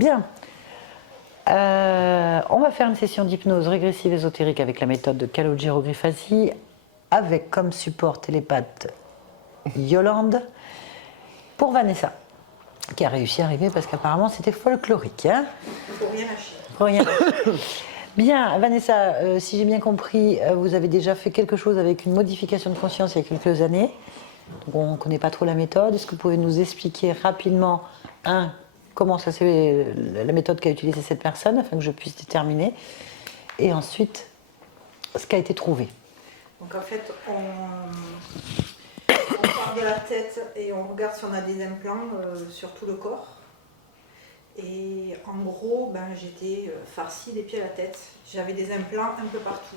Bien. On va faire une session d'hypnose régressive ésotérique avec la méthode de Calogero Grifasi, avec comme support télépathe Yolande, pour Vanessa, qui a réussi à arriver parce qu'apparemment c'était folklorique. Hein, faut rien lâcher. Faut rien lâcher. Bien, Vanessa, si j'ai bien compris, vous avez déjà fait quelque chose avec une modification de conscience il y a quelques années. Donc on ne connaît pas trop la méthode. Est-ce que vous pouvez nous expliquer rapidement, comment ça c'est la méthode qu'a utilisée cette personne, afin que je puisse déterminer, et ensuite ce qui a été trouvé. Donc en fait, on part de la tête et on regarde si on a des implants sur tout le corps. Et en gros, j'étais farcie des pieds à la tête. J'avais des implants un peu partout.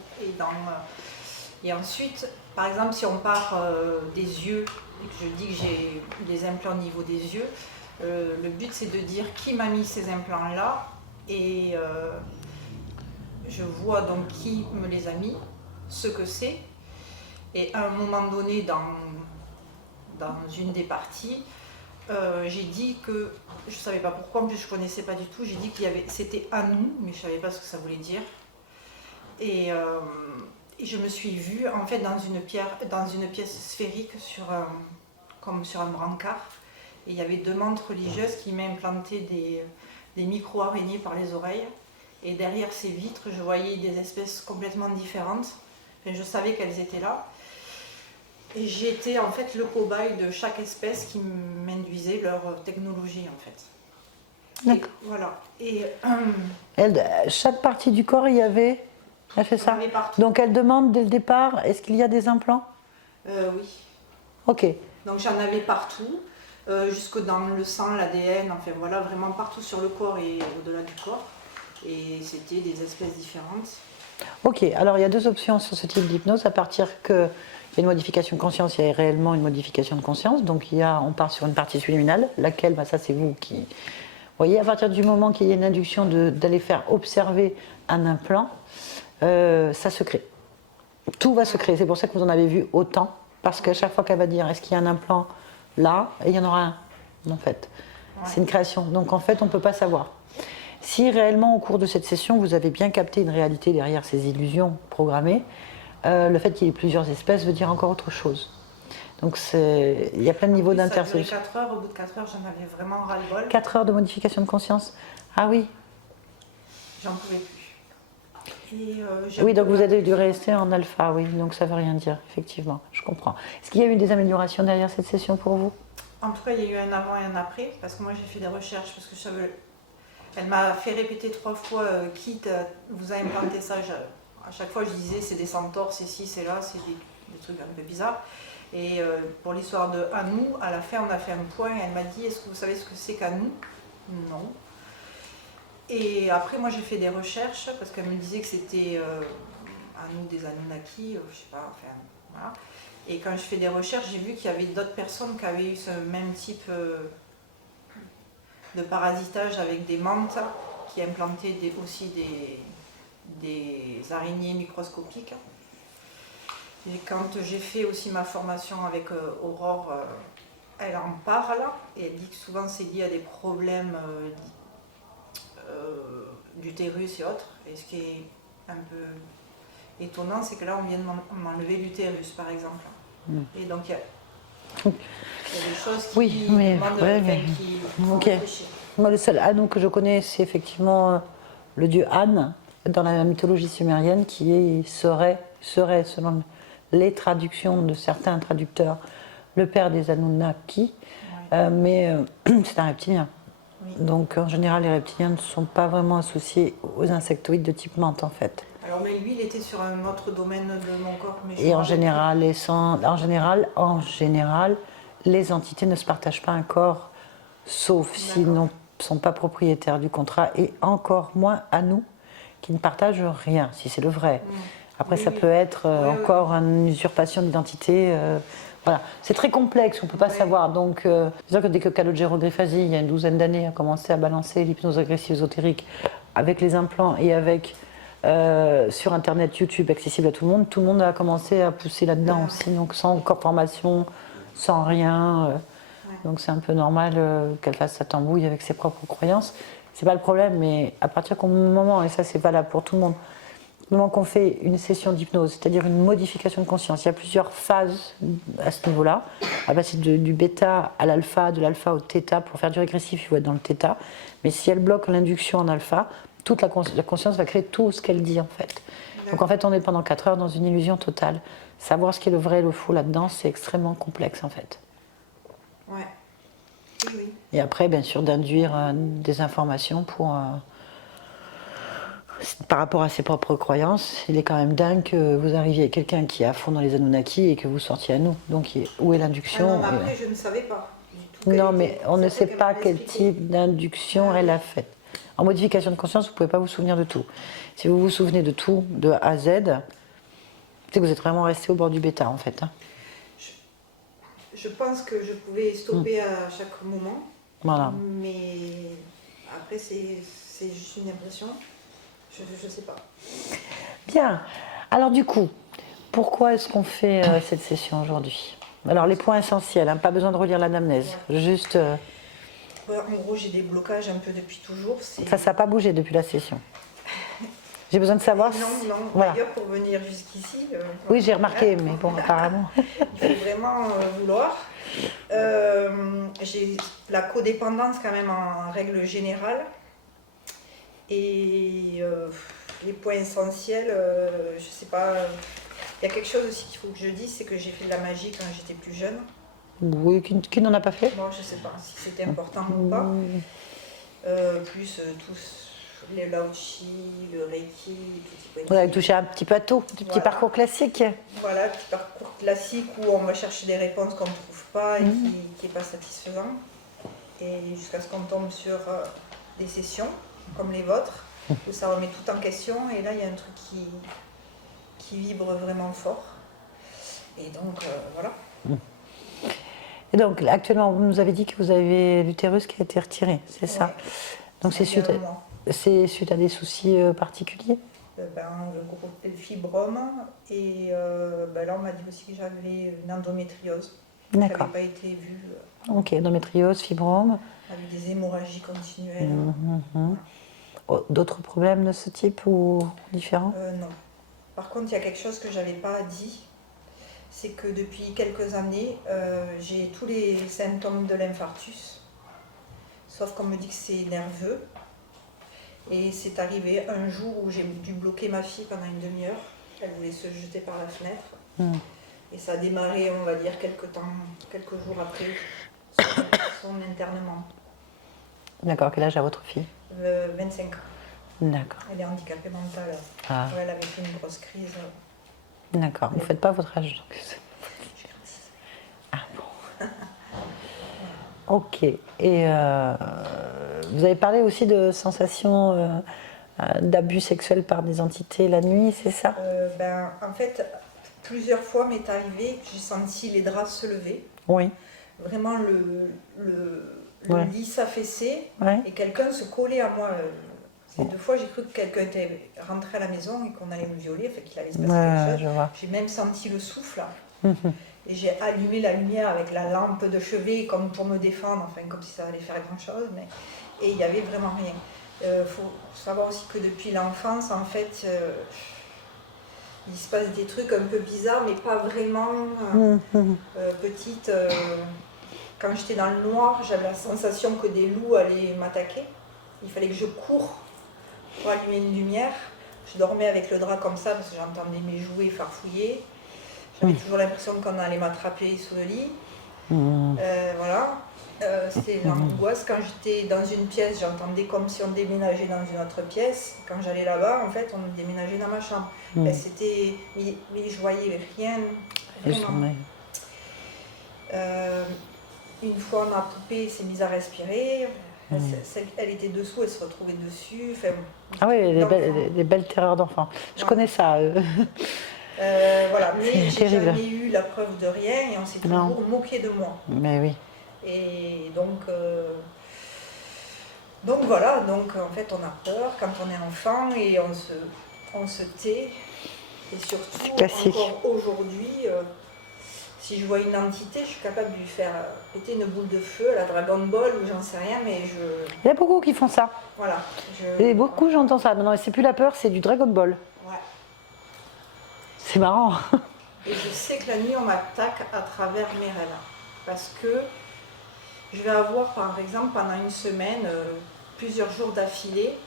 Et ensuite, par exemple, si on part des yeux, et que je dis que j'ai des implants au niveau des yeux, le but c'est de dire qui m'a mis ces implants-là. Et je vois donc qui me les a mis, ce que c'est. Et à un moment donné, dans une des parties, j'ai dit que, je ne savais pas pourquoi, en plus je ne connaissais pas du tout, j'ai dit qu'il y avait, c'était à nous, mais je ne savais pas ce que ça voulait dire. Et je me suis vue en fait dans une pièce sphérique comme sur un brancard. Et il y avait deux mantes religieuses qui m'implantaient des micro-araignées par les oreilles. Et derrière ces vitres, je voyais des espèces complètement différentes. Enfin, je savais qu'elles étaient là. Et j'étais en fait le cobaye de chaque espèce qui m'induisait leur technologie en fait. D'accord. Et voilà. Et chaque partie du corps, il y avait. Elle fait ça. Donc elle demande dès le départ, est-ce qu'il y a des implants? Oui. Ok. Donc j'en avais partout, jusque dans le sang, l'ADN, enfin voilà, vraiment partout sur le corps et au-delà du corps. Et c'était des espèces différentes. Ok, alors il y a deux options sur ce type d'hypnose. À partir qu'il y a une modification de conscience, il y a réellement une modification de conscience. Donc on part sur une partie subliminale, laquelle, ça c'est vous qui... Vous voyez, à partir du moment qu'il y a une induction d'aller faire observer un implant, ça se crée. Tout va se créer. C'est pour ça que vous en avez vu autant. Parce qu'à chaque fois qu'elle va dire est-ce qu'il y a un implant là, et il y en aura un, en fait. Ouais. C'est une création. Donc en fait, on ne peut pas savoir. Si réellement, au cours de cette session, vous avez bien capté une réalité derrière ces illusions programmées, le fait qu'il y ait plusieurs espèces veut dire encore autre chose. Donc il y a plein de niveaux d'intersection. 4 heures, au bout de 4 heures, j'en avais vraiment ras-le-bol. 4 heures de modification de conscience? Ah oui. J'en pouvais plus. Oui, donc vous avez dû rester en alpha, oui, donc ça ne veut rien dire, effectivement, je comprends. Est-ce qu'il y a eu des améliorations derrière cette session pour vous? En tout cas, il y a eu un avant et un après, parce que moi j'ai fait des recherches, parce que elle m'a fait répéter 3 fois, quitte vous a implanté ça. À chaque fois je disais c'est des centaures, c'est ci, c'est là, c'est des trucs un peu bizarres. Et pour l'histoire de Anou, à la fin on a fait un point et elle m'a dit est-ce que vous savez ce que c'est qu'Anou? Non. Et après moi j'ai fait des recherches parce qu'elle me disait que c'était Anou des Anunnaki, je sais pas, enfin voilà. Et quand je fais des recherches, j'ai vu qu'il y avait d'autres personnes qui avaient eu ce même type de parasitage avec des mantes qui implantaient aussi des araignées microscopiques. Et quand j'ai fait aussi ma formation avec Aurore, elle en parle et elle dit que souvent c'est lié à des problèmes d'utérus et autres. Et ce qui est un peu étonnant, c'est que là on vient de m'enlever l'utérus par exemple. Et donc il y a des choses qui font réfléchir. Moi, le seul Anou que je connais, c'est effectivement le dieu An, dans la mythologie sumérienne, qui serait, selon les traductions de certains traducteurs, le père des Anunnaki, mais c'est un reptilien. Oui. Donc en général, les reptiliens ne sont pas vraiment associés aux insectoïdes de type menthe, en fait. Alors, mais lui, il était sur un autre domaine de mon corps. Mais et en général, les entités ne se partagent pas un corps, sauf s'ils ne sont pas propriétaires du contrat, et encore moins à nous, qui ne partagent rien, si c'est le vrai. Après, ça peut être encore une usurpation d'identité. Voilà. C'est très complexe, on ne peut pas savoir. Donc, c'est-à-dire que dès que Calogero Grifasi, il y a une douzaine d'années, a commencé à balancer l'hypnose agressive ésotérique avec les implants et avec sur Internet, YouTube, accessible à tout le monde a commencé à pousser là-dedans aussi, donc sans encore formation, sans rien. Donc c'est un peu normal qu'elle fasse sa tambouille avec ses propres croyances. c'est pas le problème, mais à partir du moment, et ça c'est valable pour tout le monde, du moment qu'on fait une session d'hypnose, c'est-à-dire une modification de conscience, il y a plusieurs phases à ce niveau-là. On va passer du bêta à l'alpha, de l'alpha au theta. Pour faire du régressif, il faut être dans le theta. Mais si elle bloque l'induction en alpha, toute la conscience va créer tout ce qu'elle dit en fait. Donc en fait, on est pendant 4 heures dans une illusion totale. Savoir ce qui est le vrai et le faux là-dedans, c'est extrêmement complexe en fait. Ouais. Oui. Et après, bien sûr, d'induire des informations pour... par rapport à ses propres croyances, il est quand même dingue que vous arriviez à quelqu'un qui est à fond dans les Anunnaki et que vous sortiez à nous. Donc où est l'induction? Ah non, mais après, je ne savais pas du tout. Non, mais on ne sait pas quel type d'induction elle a faite. En modification de conscience, vous ne pouvez pas vous souvenir de tout. Si vous vous souvenez de tout, de A à Z, c'est que vous êtes vraiment resté au bord du bêta en fait. Hein. Je pense que je pouvais stopper à chaque moment. Voilà. Mais après, c'est juste une impression. Je sais pas. Bien. Alors du coup, pourquoi est-ce qu'on fait cette session aujourd'hui? Alors les points essentiels, hein, pas besoin de relire l'anamnèse, juste... En gros, j'ai des blocages un peu depuis toujours. Ça n'a pas bougé depuis la session. J'ai besoin de savoir... Non. Voilà. D'ailleurs, pour venir jusqu'ici... oui, j'ai remarqué, mais bon, apparemment... Il faut vraiment vouloir. J'ai la codépendance quand même en règle générale. Et les points essentiels, je sais pas... Il y a quelque chose aussi qu'il faut que je dise, c'est que j'ai fait de la magie quand j'étais plus jeune. Oui, qui n'en a pas fait? Bon, je sais pas si c'était important ou pas. Plus tous les Lao-Chi, le Reiki, tout Vous avez touché un petit peu à tout, du petit parcours classique. Voilà, petit parcours classique où on va chercher des réponses qu'on ne trouve pas et qui n'est pas satisfaisant. Et jusqu'à ce qu'on tombe sur des sessions comme les vôtres, où ça remet tout en question. Et là, il y a un truc qui vibre vraiment fort. Et donc, voilà. Et donc, actuellement, vous nous avez dit que vous avez l'utérus qui a été retiré, c'est ça? Ouais. Donc, c'est suite à des soucis particuliers? Le fibrome. Et là, on m'a dit aussi que j'avais une endométriose. D'accord. Qui n'avait pas été vue. Ok, endométriose, fibrome. Avec des hémorragies continuelles. Oh, d'autres problèmes de ce type ou différents? Non. Par contre, il y a quelque chose que je n'avais pas dit. C'est que depuis quelques années, j'ai tous les symptômes de l'infarctus. Sauf qu'on me dit que c'est nerveux. Et c'est arrivé un jour où j'ai dû bloquer ma fille pendant une demi-heure. Elle voulait se jeter par la fenêtre. Et ça a démarré, on va dire, quelques jours après son internement. D'accord, quel âge a votre fille? 25 ans. D'accord. Elle est handicapée mentale. Ah. Elle avait fait une grosse crise. D'accord, vous ne faites pas votre âge donc. Ah bon. Ok. Et vous avez parlé aussi de sensations d'abus sexuels par des entités la nuit, c'est ça? En fait, plusieurs fois m'est arrivé que j'ai senti les draps se lever. Oui. Vraiment le lit s'affaisser et quelqu'un se collait à moi. Ces 2 fois, j'ai cru que quelqu'un était rentré à la maison et qu'on allait me violer, qu'il allait se passer quelque chose. J'ai même senti le souffle. Et j'ai allumé la lumière avec la lampe de chevet comme pour me défendre, comme si ça allait faire grand-chose. Et il n'y avait vraiment rien. Il faut savoir aussi que depuis l'enfance, en fait, il se passe des trucs un peu bizarres, mais pas vraiment petites. Quand j'étais dans le noir, j'avais la sensation que des loups allaient m'attaquer. Il fallait que je cours pour allumer une lumière. Je dormais avec le drap comme ça parce que j'entendais mes jouets farfouiller. J'avais toujours l'impression qu'on allait m'attraper sous le lit. Voilà. C'était l'angoisse. Quand j'étais dans une pièce, j'entendais comme si on déménageait dans une autre pièce. Quand j'allais là-bas, en fait, on déménageait dans ma chambre. C'était... Mais je voyais rien. Vraiment. Une fois, ma poupée s'est mise à respirer. Elle était dessous, elle se retrouvait dessus. Ah oui, les belles terreurs d'enfants. Je connais ça. Voilà, mais j'ai jamais eu la preuve de rien et on s'est toujours moqué de moi. Mais oui. Et donc voilà, en fait on a peur quand on est enfant et on se tait. Et surtout, encore aujourd'hui, si je vois une entité, je suis capable de lui faire péter une boule de feu, la Dragon Ball ou j'en sais rien, mais Il y a beaucoup qui font ça. voilà. Et beaucoup, j'entends ça. Non, c'est plus la peur, c'est du Dragon Ball. Ouais. C'est marrant. Et je sais que la nuit, on m'attaque à travers mes rêves. Parce que je vais avoir, par exemple, pendant une semaine, plusieurs jours d'affilée,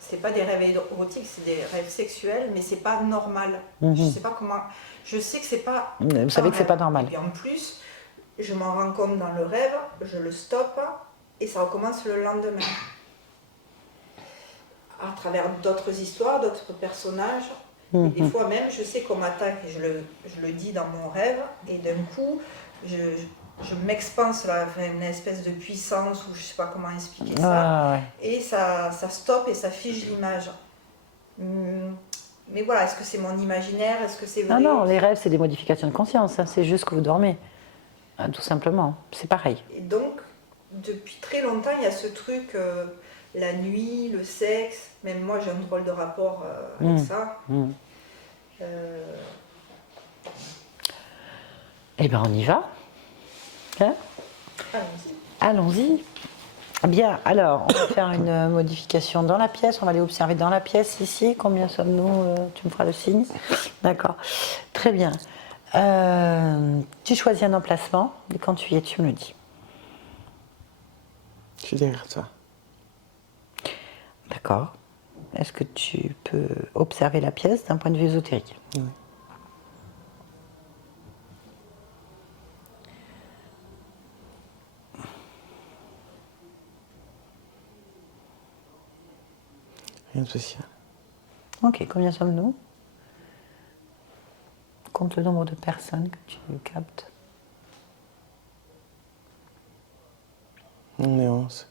c'est pas des rêves érotiques, c'est des rêves sexuels, mais c'est pas normal. Je sais pas comment. Je sais que c'est pas. Vous savez que c'est pas normal. Et puis en plus, je m'en rends compte dans le rêve, je le stoppe et ça recommence le lendemain. À travers d'autres histoires, d'autres personnages. Et des fois même, je sais qu'on m'attaque et je le dis dans mon rêve, et d'un coup, je m'expanse là, une espèce de puissance, ou je sais pas comment expliquer ça, et ça stoppe et ça fige l'image. Mais voilà, est-ce que c'est mon imaginaire, est-ce que c'est vrai? Non, les rêves, c'est des modifications de conscience, hein. C'est juste que vous dormez. Tout simplement, c'est pareil. Et donc, depuis très longtemps, il y a ce truc, la nuit, le sexe, même moi j'ai un drôle de rapport avec ça. Eh bien, on y va. Hein? Allons-y. Allons-y. Bien, alors, on va faire une modification dans la pièce. On va aller observer dans la pièce ici. Combien sommes-nous? Tu me feras le signe. D'accord. Très bien. Tu choisis un emplacement et quand tu y es, tu me le dis. Je suis derrière toi. D'accord. Est-ce que tu peux observer la pièce d'un point de vue ésotérique? Oui. Rien de spécial. Ok, combien sommes-nous? Compte le nombre de personnes que tu captes. On est 11.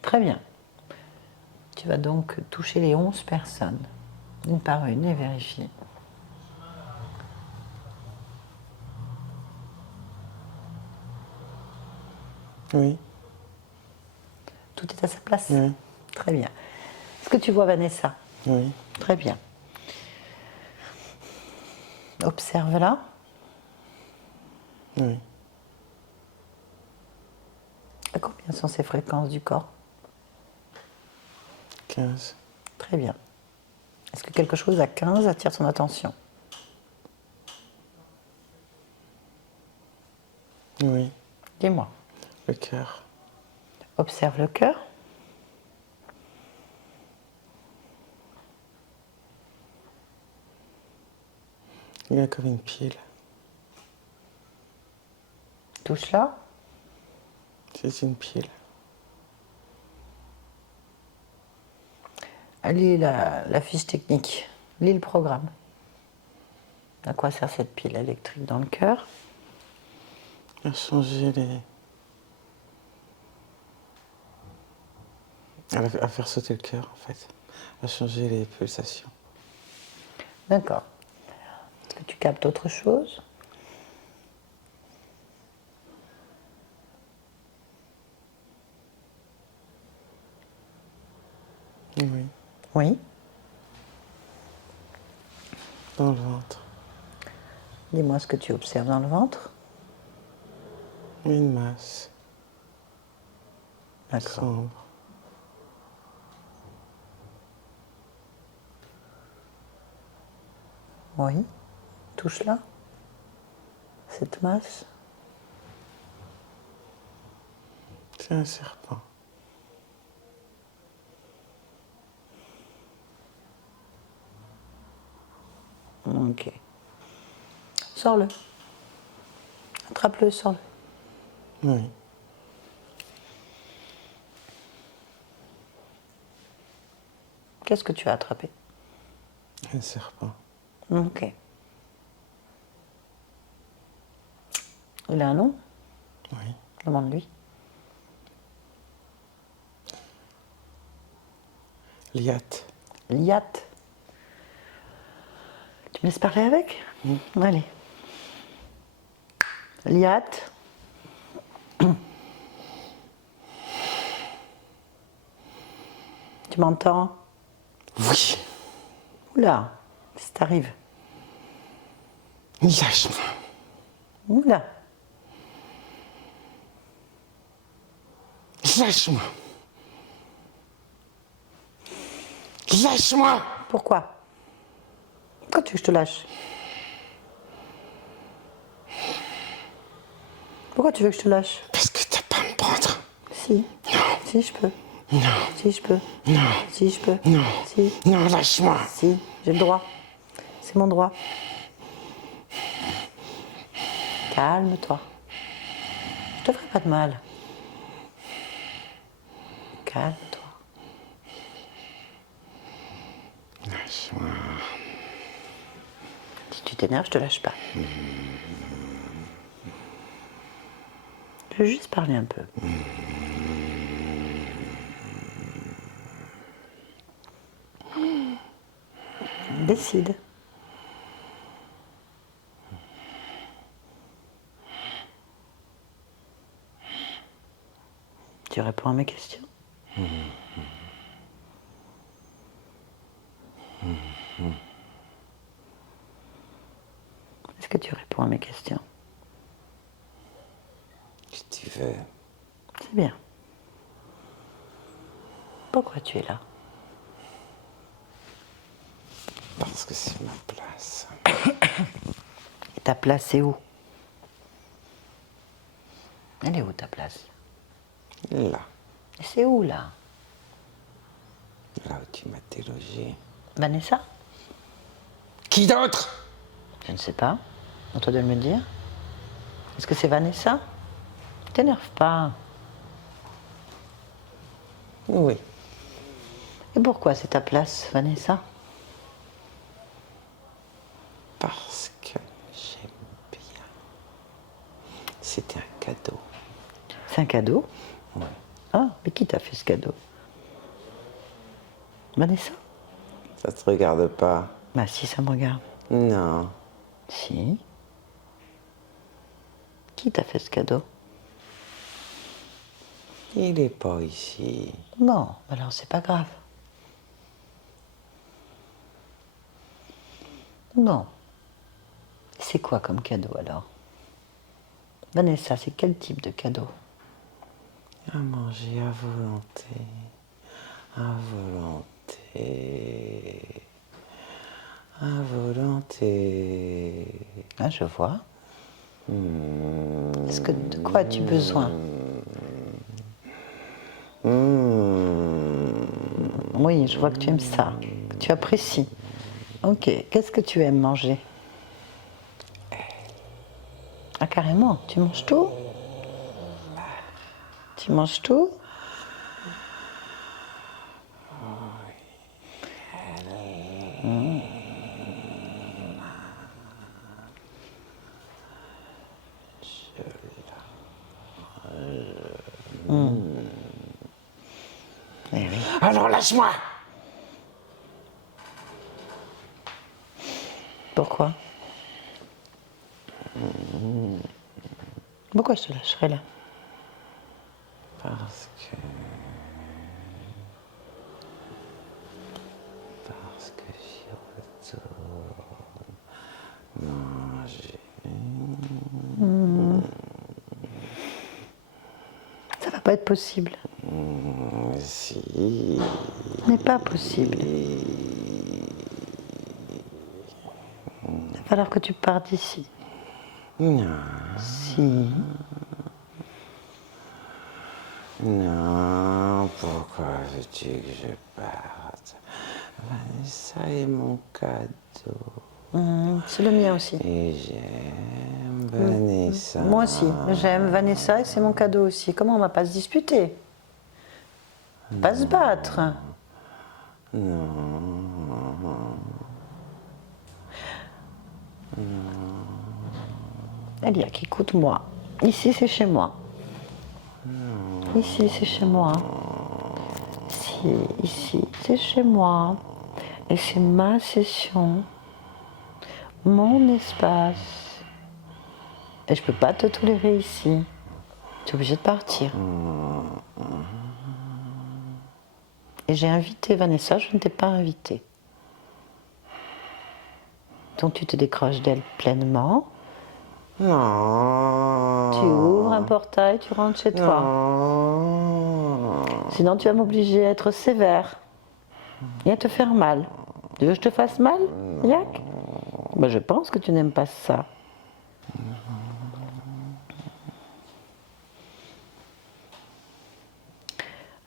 Très bien. Tu vas donc toucher les 11 personnes, une par une, et vérifier. Oui. Tout est à sa place? Oui. Très bien. Est-ce que tu vois Vanessa? Oui. Très bien. Observe-la. Oui. À combien sont ces fréquences du corps? 15. Très bien. Est-ce que quelque chose à 15 attire son attention? Oui. Dis-moi. Le cœur. Observe le cœur. Il est comme une pile. Touche-la. C'est une pile. Lis la fiche technique. Lis le programme. À quoi sert cette pile électrique dans le cœur? À changer les... À faire sauter le cœur, en fait. À changer les pulsations. D'accord. Est-ce que tu captes autre chose? Oui. Oui. Dans le ventre. Dis-moi ce que tu observes dans le ventre. Une masse. D'accord. Sombre. Oui. Touche-la. Cette masse. C'est un serpent. Ok. Sors-le. Attrape-le, sors-le. Oui. Qu'est-ce que tu as attrapé? Un serpent. Ok. Il a un nom? Oui. Demande-lui. Liat. Liat. Tu me laisses parler avec? Allez. Liat. Tu m'entends? Oui. Oula, ça t'arrive. Lâche-moi. Oula. Lâche-moi. Lâche-moi. Pourquoi? Pourquoi tu veux que je te lâche? Pourquoi tu veux que je te lâche? Parce que t'as pas à me prendre. Si. Non. Si, je peux. Non. Si, je peux. Non. Si, je peux. Non. Si. Non, lâche-moi. Si, j'ai le droit. C'est mon droit. Calme-toi. Je te ferai pas de mal. Calme-toi. Lâche-moi. Si tu t'énerves, je te lâche pas. Je veux juste parler un peu. Décide. Tu réponds à mes questions? Est-ce que tu réponds à mes questions? Si tu veux. C'est bien. Pourquoi tu es là? Parce que c'est ma place. Et ta place, c'est où? Elle est où ta place? Là. Et c'est où là? Là où tu m'as délogé. Vanessa? Qui d'autre? Je ne sais pas. À toi de me le dire. Est-ce que c'est Vanessa? T'énerve pas. Oui. Et pourquoi c'est ta place, Vanessa? Parce que j'aime bien. C'était un cadeau. C'est un cadeau? Oui. Ah, mais qui t'a fait ce cadeau? Vanessa? Ça te regarde pas? Bah si, ça me regarde. Non. Si. Qui t'a fait ce cadeau? Il est pas ici. Bon, alors c'est pas grave. Non. C'est quoi comme cadeau alors? Vanessa, c'est quel type de cadeau? À manger à volonté. À volonté. À volonté. Ah, je vois. De quoi as-tu besoin? Oui, je vois que tu aimes ça, que tu apprécies. Ok, qu'est-ce que tu aimes manger? Ah, carrément, tu manges tout? Tu manges tout? Eh oui. Alors lâche-moi. Pourquoi? Pourquoi je te lâcherais là? Parce que j'y retourne manger. Ça va pas être possible. Si. Ce n'est pas possible. Il va falloir que tu partes d'ici. Non. Si. Non, pourquoi veux-tu que je parte? Ça est mon cadeau. C'est le mien aussi. Et j'aime Vanessa. Moi aussi. J'aime Vanessa et c'est mon cadeau aussi. Comment on va pas se disputer? Pas se battre. Eliak, écoute-moi. Ici, c'est chez moi. Ici, c'est chez moi. Ici, c'est chez moi. Et c'est ma session. Mon espace. Et je peux pas te tolérer ici. Tu es obligé de partir. Et j'ai invité Vanessa, je ne t'ai pas invité. Donc tu te décroches d'elle pleinement. Non. Tu ouvres un portail, tu rentres chez toi. Non. Sinon tu vas m'obliger à être sévère et à te faire mal. Tu veux que je te fasse mal, Yak? Ben, je pense que tu n'aimes pas ça.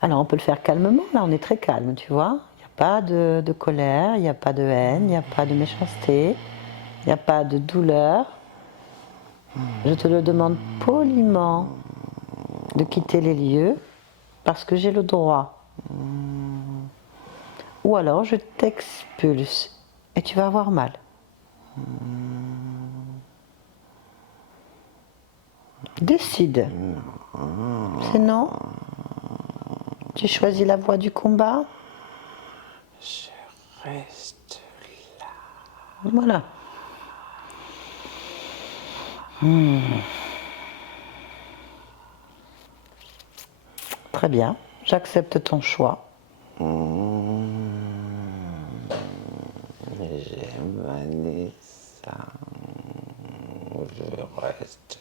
Alors on peut le faire calmement, là on est très calme, tu vois. Il n'y a pas de colère, il n'y a pas de haine, il n'y a pas de méchanceté, il n'y a pas de douleur. Je te le demande poliment de quitter les lieux parce que j'ai le droit. Ou alors je t'expulse et tu vas avoir mal. Décide. C'est non? Tu choisis la voie du combat? Je reste là. Voilà. Très bien, j'accepte ton choix. J'aime Vanessa. Je reste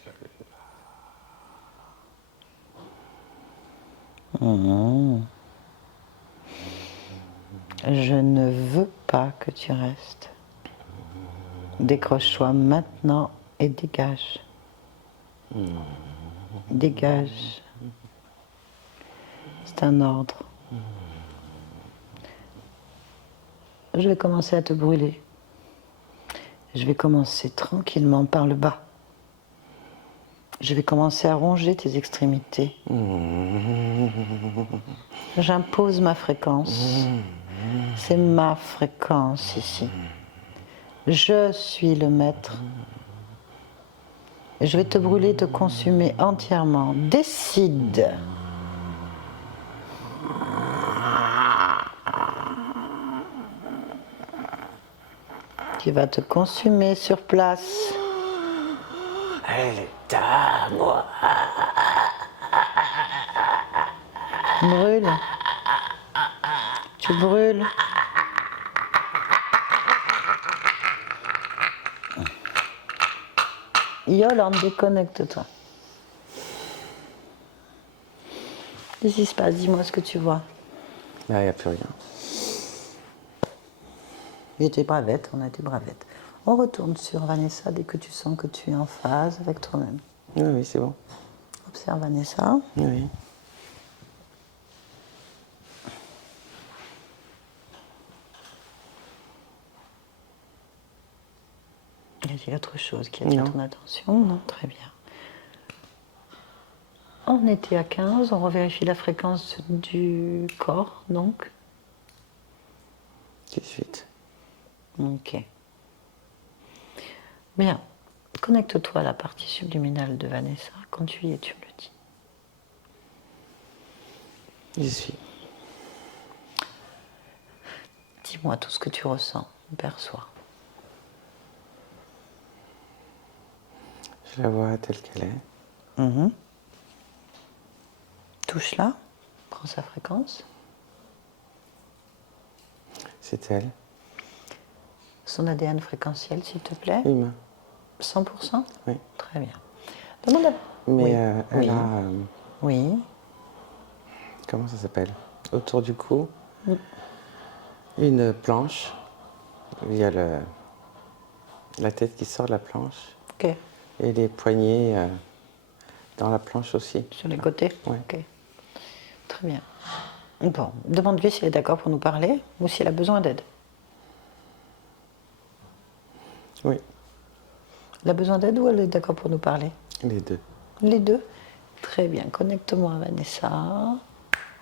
Je ne veux pas que tu restes. Décroche-toi maintenant et dégage. Dégage. C'est un ordre. Je vais commencer à te brûler. Je vais commencer tranquillement par le bas. Je vais commencer à ronger tes extrémités. J'impose ma fréquence. C'est ma fréquence ici. Je suis le maître. Je vais te brûler, te consumer entièrement. Décide. Tu vas te consumer sur place. Elle est à moi. Brûle. Tu brûles. Yolande, déconnecte-toi. Qu'est-ce qui se passe? Dis-moi ce que tu vois. Là, il n'y a plus rien. J'étais bravette, on a été bravette. On retourne sur Vanessa dès que tu sens que tu es en phase avec toi-même. Oui, oui, c'est bon. Observe Vanessa. Oui. Y a-t-il autre chose qui attire Non. ton attention? Non, très bien. On était à 15, on revérifie la fréquence du corps, donc. 18. Ok. Bien. Connecte-toi à la partie subliminale de Vanessa. Quand tu y es, tu me le dis. J'y suis. Dis-moi tout ce que tu ressens, perçois. Je la vois telle qu'elle est. Touche-la, prends sa fréquence. C'est elle. Son ADN fréquentiel, s'il te plaît. Humain. 100%? Oui. Très bien. Demande à... Mais Oui. elle Oui. a... Oui. comment ça s'appelle? Autour du cou, une planche. Il y a la tête qui sort de la planche. Ok. Et les poignets dans la planche aussi. Sur les côtés? Ouais. Ok. Très bien. Bon, demande-lui si elle est d'accord pour nous parler ou si elle a besoin d'aide. Oui, Elle a besoin d'aide ou elle est d'accord pour nous parler? les deux. Les deux? Très bien. Connecte-moi à Vanessa.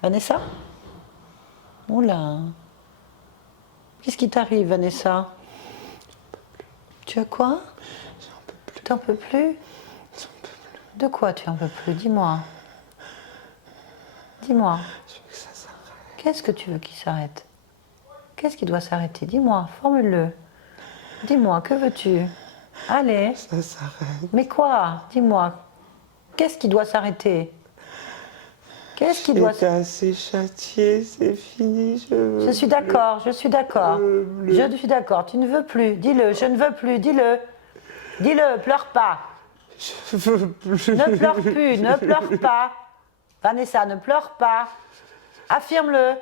Vanessa? Oula. Qu'est-ce qui t'arrive, Vanessa? Tu as quoi? J'en peux plus. Tu n'en peux plus? J'en peux plus. De quoi tu en peux plus? Dis-moi. Dis-moi. Je veux que ça s'arrête. Qu'est-ce que tu veux qu'il s'arrête? Qu'est-ce qui doit s'arrêter? Dis-moi, formule-le. Dis-moi, que veux-tu? Allez. Ça s'arrête. Mais quoi? Dis-moi. Qu'est-ce qui doit s'arrêter? Qu'est-ce qui doit J'étais assez châtiée, c'est fini, Je suis d'accord, je suis d'accord. Je suis d'accord, tu ne veux plus. Dis-le, je ne veux plus, dis-le. Dis-le, pleure pas. Je veux plus. Ne pleure plus, ne pleure pas. Vanessa, ne pleure pas. Affirme-le.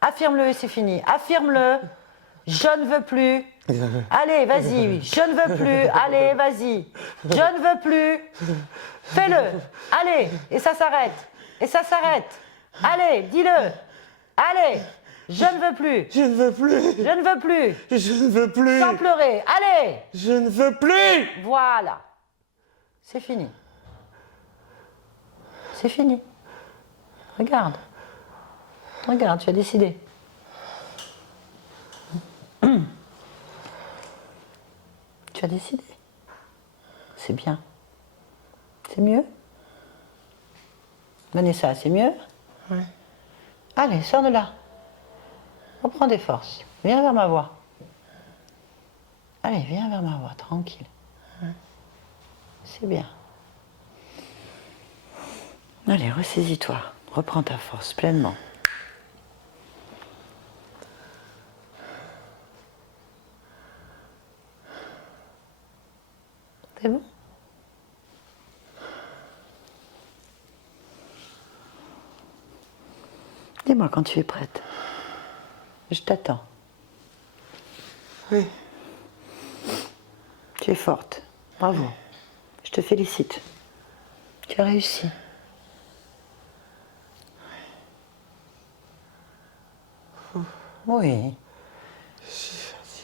Affirme-le et c'est fini. Affirme-le. Je ne veux plus. Allez, vas-y. Je ne veux plus. Allez, vas-y. Je ne veux plus. Fais-le. Allez. Et ça s'arrête. Et ça s'arrête. Allez, dis-le. Allez. Je ne veux plus. Je ne veux plus. Je ne veux plus. Je ne veux plus. Sans pleurer. Allez. Je ne veux plus. Voilà. C'est fini. C'est fini. Regarde. Regarde, tu as décidé. Tu as décidé. C'est bien. C'est mieux? Vanessa, c'est mieux? Ouais. Allez, sors de là. Reprends des forces. Viens vers ma voix. Allez, viens vers ma voix, tranquille. C'est bien. Allez, ressaisis-toi. Reprends ta force pleinement. C'est bon? Dis-moi quand tu es prête. Je t'attends. Oui. Tu es forte. Bravo. Je te félicite. Tu as réussi. Oui.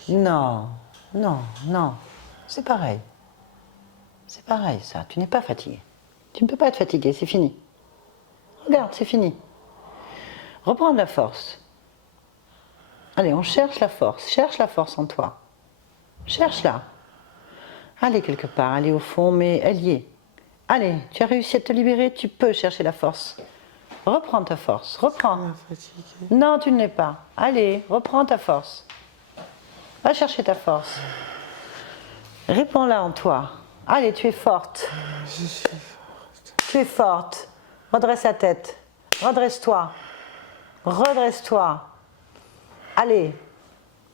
Non, non, non. C'est pareil. C'est pareil, ça. Tu n'es pas fatigué. Tu ne peux pas être fatigué, c'est fini. Regarde, c'est fini. Reprends de la force. Allez, on cherche la force. Cherche la force en toi. Cherche-la. Allez quelque part, allez au fond, mais elle y est. Allez, tu as réussi à te libérer, tu peux chercher la force. Reprends ta force, reprends. Fatiguée. Non, tu ne l'es pas. Allez, reprends ta force. Va chercher ta force. Réponds-la en toi. Allez, tu es forte. Je suis forte. Tu es forte. Redresse la tête. Redresse-toi. Redresse-toi. Allez,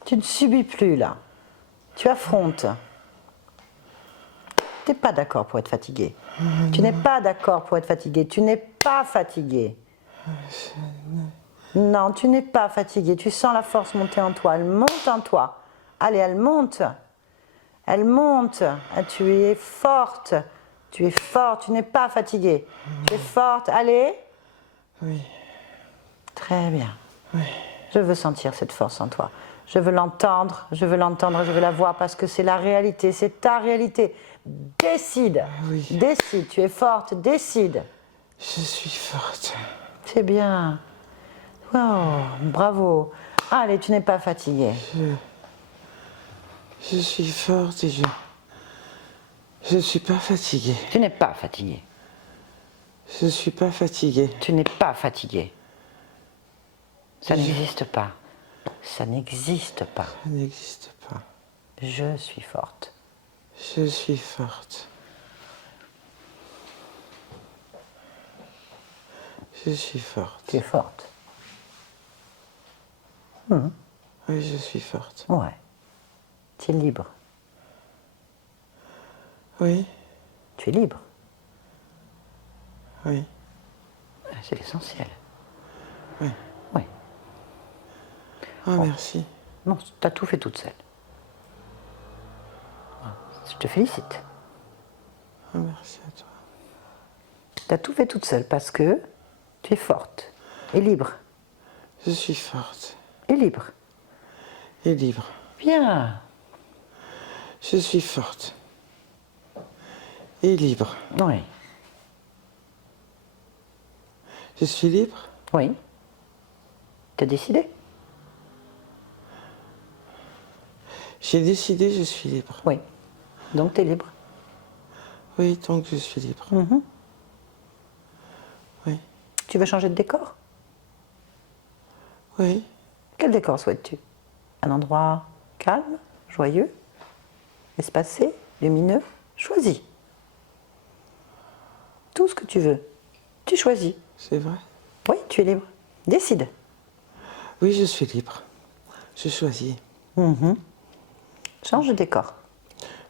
tu ne subis plus là. Tu affrontes. Tu n'es pas d'accord pour être fatigué. Tu n'es pas d'accord pour être fatigué. Tu n'es pas fatigué. Non, tu n'es pas fatigué. Tu sens la force monter en toi. Elle monte en toi. Allez, elle monte. Elle monte. Tu es forte. Tu es forte. Tu n'es pas fatigué. Tu es forte. Allez. Oui. Très bien. Oui. Je veux sentir cette force en toi. Je veux l'entendre, je veux la voir parce que c'est la réalité, c'est ta réalité. Décide. Oui. Décide. Tu es forte. Décide. Je suis forte. C'est bien. Oh, bravo. Allez, tu n'es pas fatigué. Je suis forte et je suis pas fatiguée. Tu n'es pas fatigué. Je suis pas fatiguée. Tu n'es pas fatigué. Ça n'existe pas. Ça n'existe pas. Ça n'existe pas. Je suis forte. Je suis forte. Je suis forte. Tu es forte. Oui, je suis forte. Ouais. Tu es libre. Oui, Tu es libre. oui, C'est l'essentiel. oui. Oui. Oh, merci. Non, tu as tout fait toute seule. Je te félicite. Oh, merci à toi. Tu as tout fait toute seule parce que tu es forte et libre. Je suis forte Et libre. et libre. Bien. Je suis forte et libre. Oui. Je suis libre. Oui. Tu as décidé? J'ai décidé, je suis libre. Oui. Donc tu es libre. Oui, donc je suis libre. Oui, Tu veux changer de décor? oui. Quel décor souhaites-tu? Un endroit calme, joyeux, espacé, lumineux? Choisis. Tout ce que tu veux. Tu choisis. C'est vrai? Oui, tu es libre. Décide. Oui, je suis libre. Je choisis. Change de décor.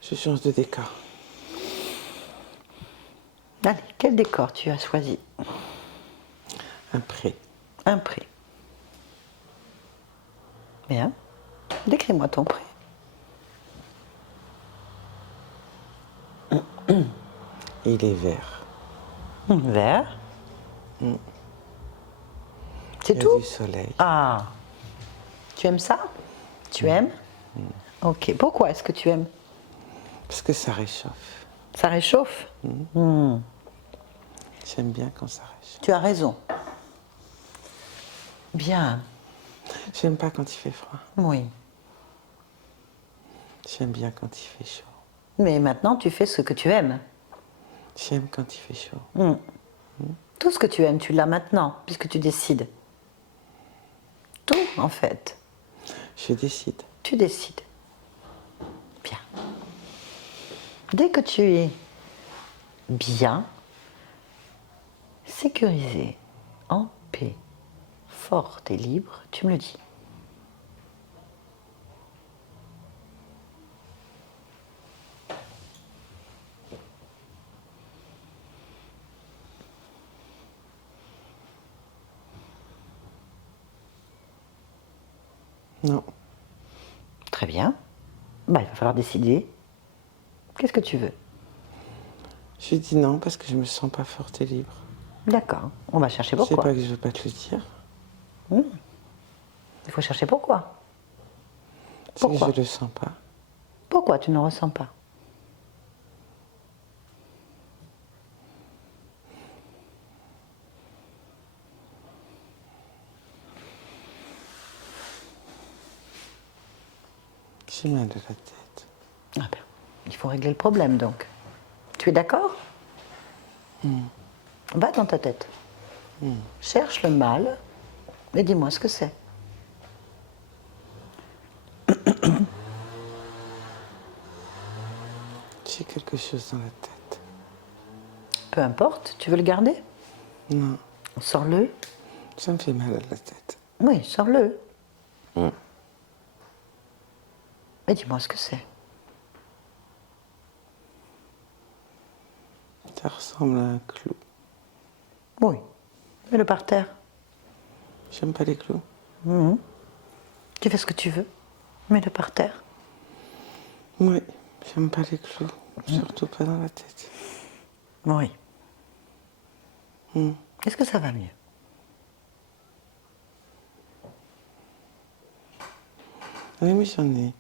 Je change de décor. Allez, quel décor tu as choisi? Un pré. Un pré. Bien. Décris-moi ton pré. Il est vert. Vert. C'est Il y a tout? du soleil. Ah. Tu aimes ça? Tu aimes? Ok. Pourquoi est-ce que tu aimes? Parce que ça réchauffe. Ça réchauffe? J'aime bien quand ça réchauffe. Tu as raison. Bien. J'aime pas quand il fait froid. Oui. J'aime bien quand il fait chaud. Mais maintenant, tu fais ce que tu aimes. J'aime quand il fait chaud. Tout ce que tu aimes, tu l'as maintenant, puisque tu décides. Tout, en fait. Je décide. Tu décides. Bien. Dès que tu es bien, sécurisé, en paix, forte et libre, tu me le dis. Non. Très bien. Bah, il va falloir décider. Qu'est-ce que tu veux? Je dis non parce que je me sens pas forte et libre. D'accord. On va chercher Je sais pourquoi. pas que je veux pas te le dire. Il faut chercher pourquoi. C'est que Pourquoi? je le sens pas. Pourquoi tu ne ressens pas? J'ai mal à la tête. Ah ben, il faut régler le problème donc. Tu es d'accord? Va dans ta tête. Cherche le mal et dis-moi ce que c'est. J'ai quelque chose dans la tête. Peu importe, tu veux le garder? Non, Sors-le. ça me fait mal à la tête. Oui, sors-le. Et dis-moi ce que c'est. Ça ressemble à un clou. Oui. Mets-le par terre. J'aime pas les clous. Tu fais ce que tu veux. Mets-le par terre. Oui, j'aime pas les clous. Surtout pas dans la tête. Oui. Est-ce que ça va mieux? Oui, mais j'en ai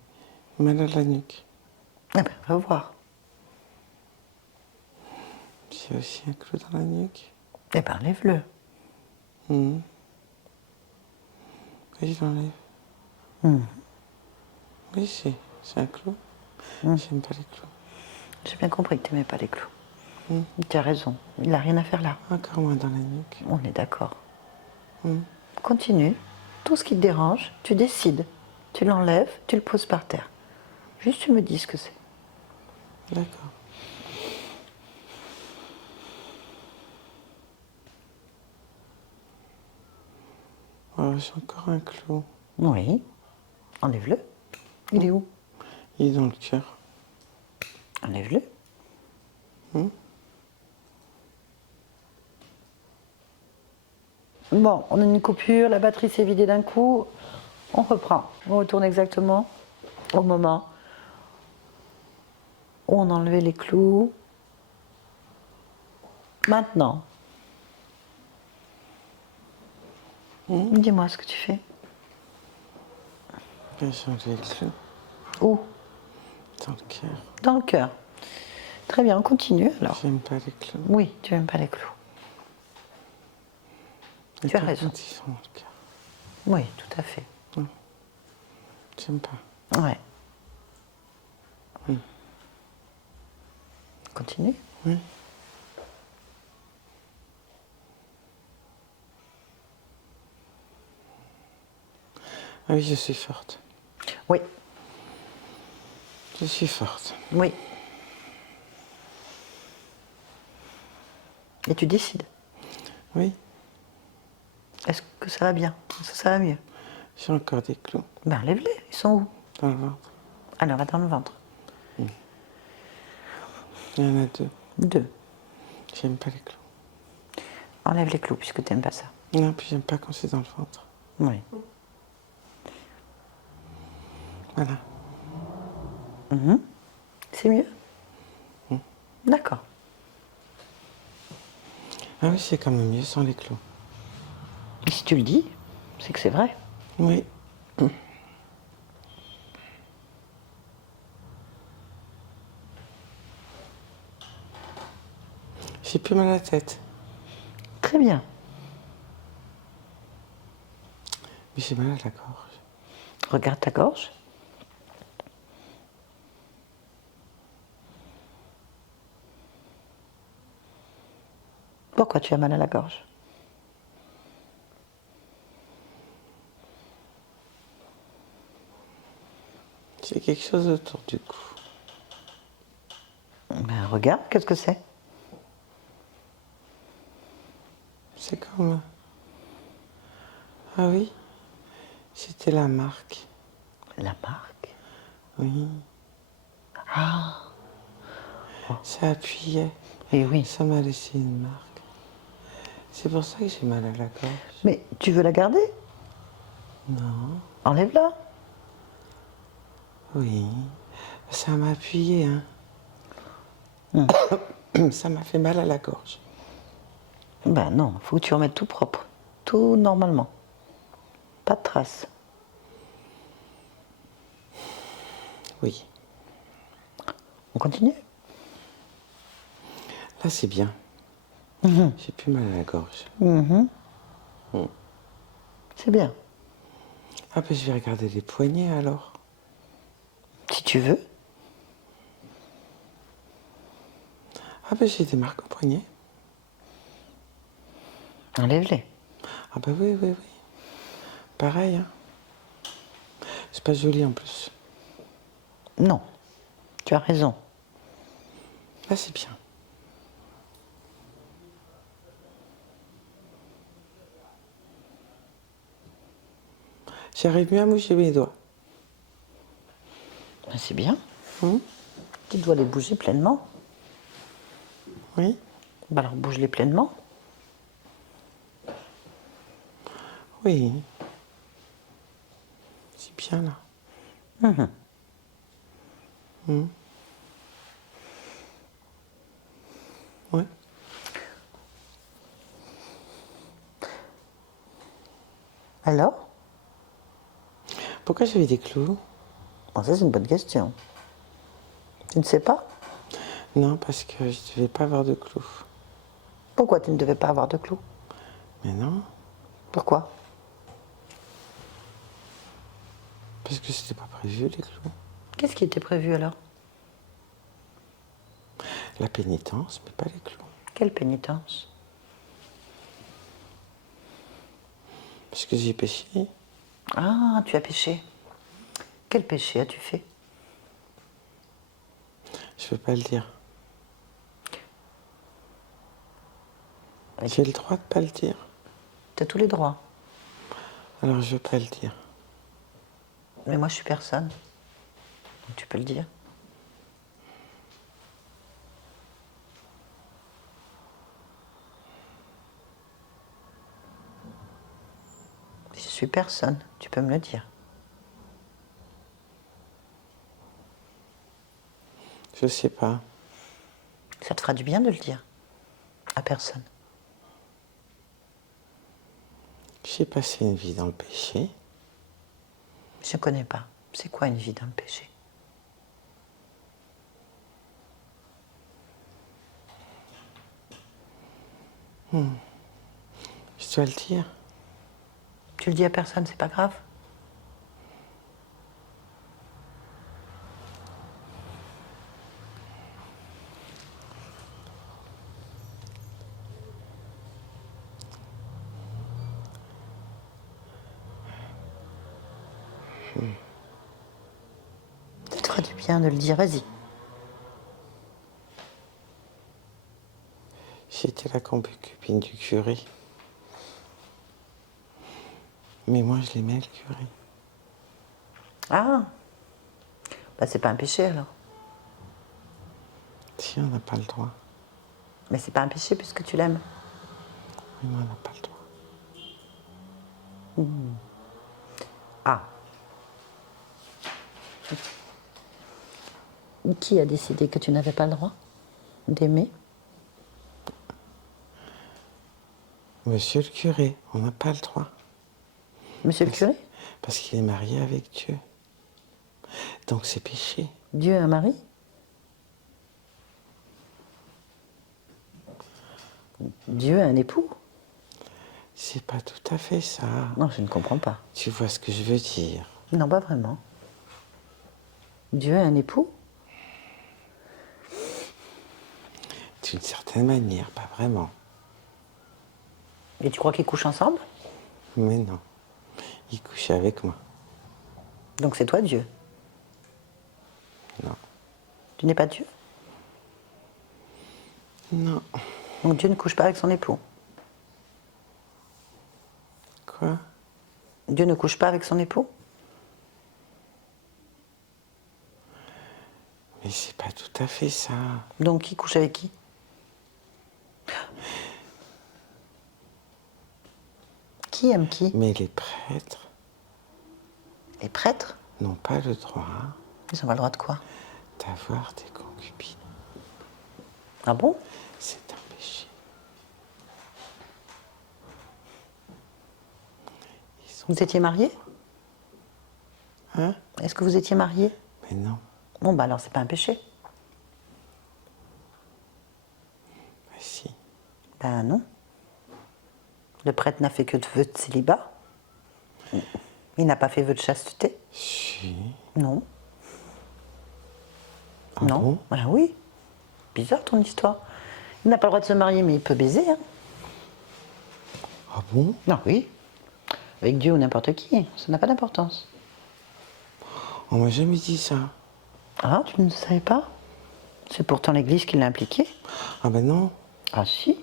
mal à la nuque. Eh ben, va voir. J'ai aussi un clou dans la nuque. Eh ben, enlève-le. Oui, je l'enlève. Oui, c'est un clou. J'aime pas les clous. J'ai bien compris que tu n'aimais pas les clous. Tu as raison. Il n'a rien à faire là. Encore moins dans la nuque. On est d'accord. Continue. Tout ce qui te dérange, tu décides. Tu l'enlèves, tu le poses par terre. Juste tu me dis ce que c'est. D'accord. Oh, j'ai encore un clou. Oui. Enlève-le. Il est où? Il est dans le cœur. Enlève-le. Bon, on a une coupure, la batterie s'est vidée d'un coup. On reprend. On retourne exactement au moment où on enlevait les clous. Maintenant. Dis-moi ce que tu fais. J'ai changé le clou. Où? Dans le cœur. Dans le cœur. Très bien, on continue alors. J'aime pas les clous. Oui, tu n'aimes pas les clous. Et Tu as pas raison. quand ils sont dans le cœur. Oui, tout à fait. J'aime pas. Ouais. Continue. Oui. Ah oui, je suis forte. Oui, Je suis forte. oui. Et tu décides. Oui, Est-ce que ça va bien? Est-ce que ça va mieux? J'ai encore des clous Ben enlève-les, ils sont où? dans le ventre. Alors, va dans le ventre. Il y en a deux. 2. J'aime pas les clous. Enlève les clous puisque tu n'aimes pas ça. Non, puis j'aime pas quand c'est dans le ventre. Oui. Voilà. C'est mieux? D'accord. Ah oui, c'est quand même mieux sans les clous. Et si tu le dis, c'est que c'est vrai. Oui. J'ai plus mal à la tête. Très bien. Mais j'ai mal à la gorge. Regarde ta gorge. Pourquoi tu as mal à la gorge? J'ai quelque chose autour du cou. Ben, regarde, qu'est-ce que c'est? C'est comme... Ah oui, c'était la marque. La marque. Oui. Ah, Ça appuyait. et oui. Ça m'a laissé une marque. C'est pour ça que j'ai mal à la gorge. Mais tu veux la garder? Non. Enlève-la. Oui. Ça m'a appuyé, hein. Ça m'a fait mal à la gorge. Ben non, faut que tu remettes tout propre. Tout normalement. Pas de traces. Oui. On continue? Là, c'est bien. J'ai plus mal à la gorge. C'est bien. Ah ben, je vais regarder les poignets alors. Si tu veux. Ah ben, j'ai des marques au poignet. Enlève-les. Ah ben oui, oui, oui. Pareil, hein. C'est pas joli en plus. Non. Tu as raison. Là, c'est bien. J'arrive mieux à moucher mes doigts. Ben, c'est bien. Hum, Tu dois les bouger pleinement. Oui, Ben alors bouge-les pleinement. oui. C'est bien là. Ouais. Alors? Pourquoi j'avais des clous? Bon, ça, c'est une bonne question. Tu ne sais pas? Non, parce que je devais pas avoir de clous. Pourquoi tu ne devais pas avoir de clous? Mais non, Pourquoi? parce que c'était pas prévu les clous. Qu'est-ce qui était prévu alors? La pénitence, mais pas les clous. Quelle pénitence? Parce que j'ai péché. Ah, tu as péché. Quel péché as-tu fait? Je peux pas le dire. Ok. J'ai le droit de pas le dire. Tu as tous les droits. Alors je veux pas le dire. Mais moi, je suis personne. Donc, tu peux le dire. Je suis personne. Tu peux me le dire. Je sais pas. Ça te fera du bien de le dire. À personne. J'ai passé une vie dans le péché. Je ne connais pas. C'est quoi une vie dans le péché? Je dois le dire. Tu le dis à personne, c'est pas grave? Ça te fera du bien de le dire, vas-y. J'étais la concubine du curé. Mais moi, je les mets le curé. Ah, bah c'est pas un péché alors. Si, on n'a pas le droit. Mais c'est pas un péché puisque tu l'aimes. Oui, mais on n'a pas le droit. Ah. Qui a décidé que tu n'avais pas le droit d'aimer? Monsieur le curé, on n'a pas le droit. Monsieur le curé? Parce qu'il est marié avec Dieu. Donc c'est péché. Dieu a un mari? Dieu a un époux? C'est pas tout à fait ça. Non, je ne comprends pas. Tu vois ce que je veux dire? Non, pas vraiment. Dieu a un époux? D'une certaine manière, pas vraiment. Et tu crois qu'ils couchent ensemble? Mais non. Il couchait avec moi. Donc c'est toi Dieu? Non. Tu n'es pas Dieu? Non. Donc Dieu ne couche pas avec son époux? Quoi? Dieu ne couche pas avec son époux? Mais c'est pas tout à fait ça. Donc qui couche avec qui? Qui aime qui? Mais les prêtres Les prêtres? n'ont pas le droit Ils ont pas le droit de quoi? d'avoir des concubines. Ah bon? C'est un péché. Vous étiez mariés? Hein? Est-ce que vous étiez mariés? Mais non. Bon, bah alors c'est pas un péché. Mais si. Ben non. Le prêtre n'a fait que de vœux de célibat. Il n'a pas fait vœu de chasteté. Si. Non. Ah Non. bon? Ah oui. Bizarre ton histoire. Il n'a pas le droit de se marier, mais il peut baiser. Hein. Ah bon? Non, oui. Avec Dieu ou n'importe qui. Ça n'a pas d'importance. On m'a jamais dit ça. Ah, tu ne savais pas? C'est pourtant l'Église qui l'a impliqué. Ah ben non. Ah si.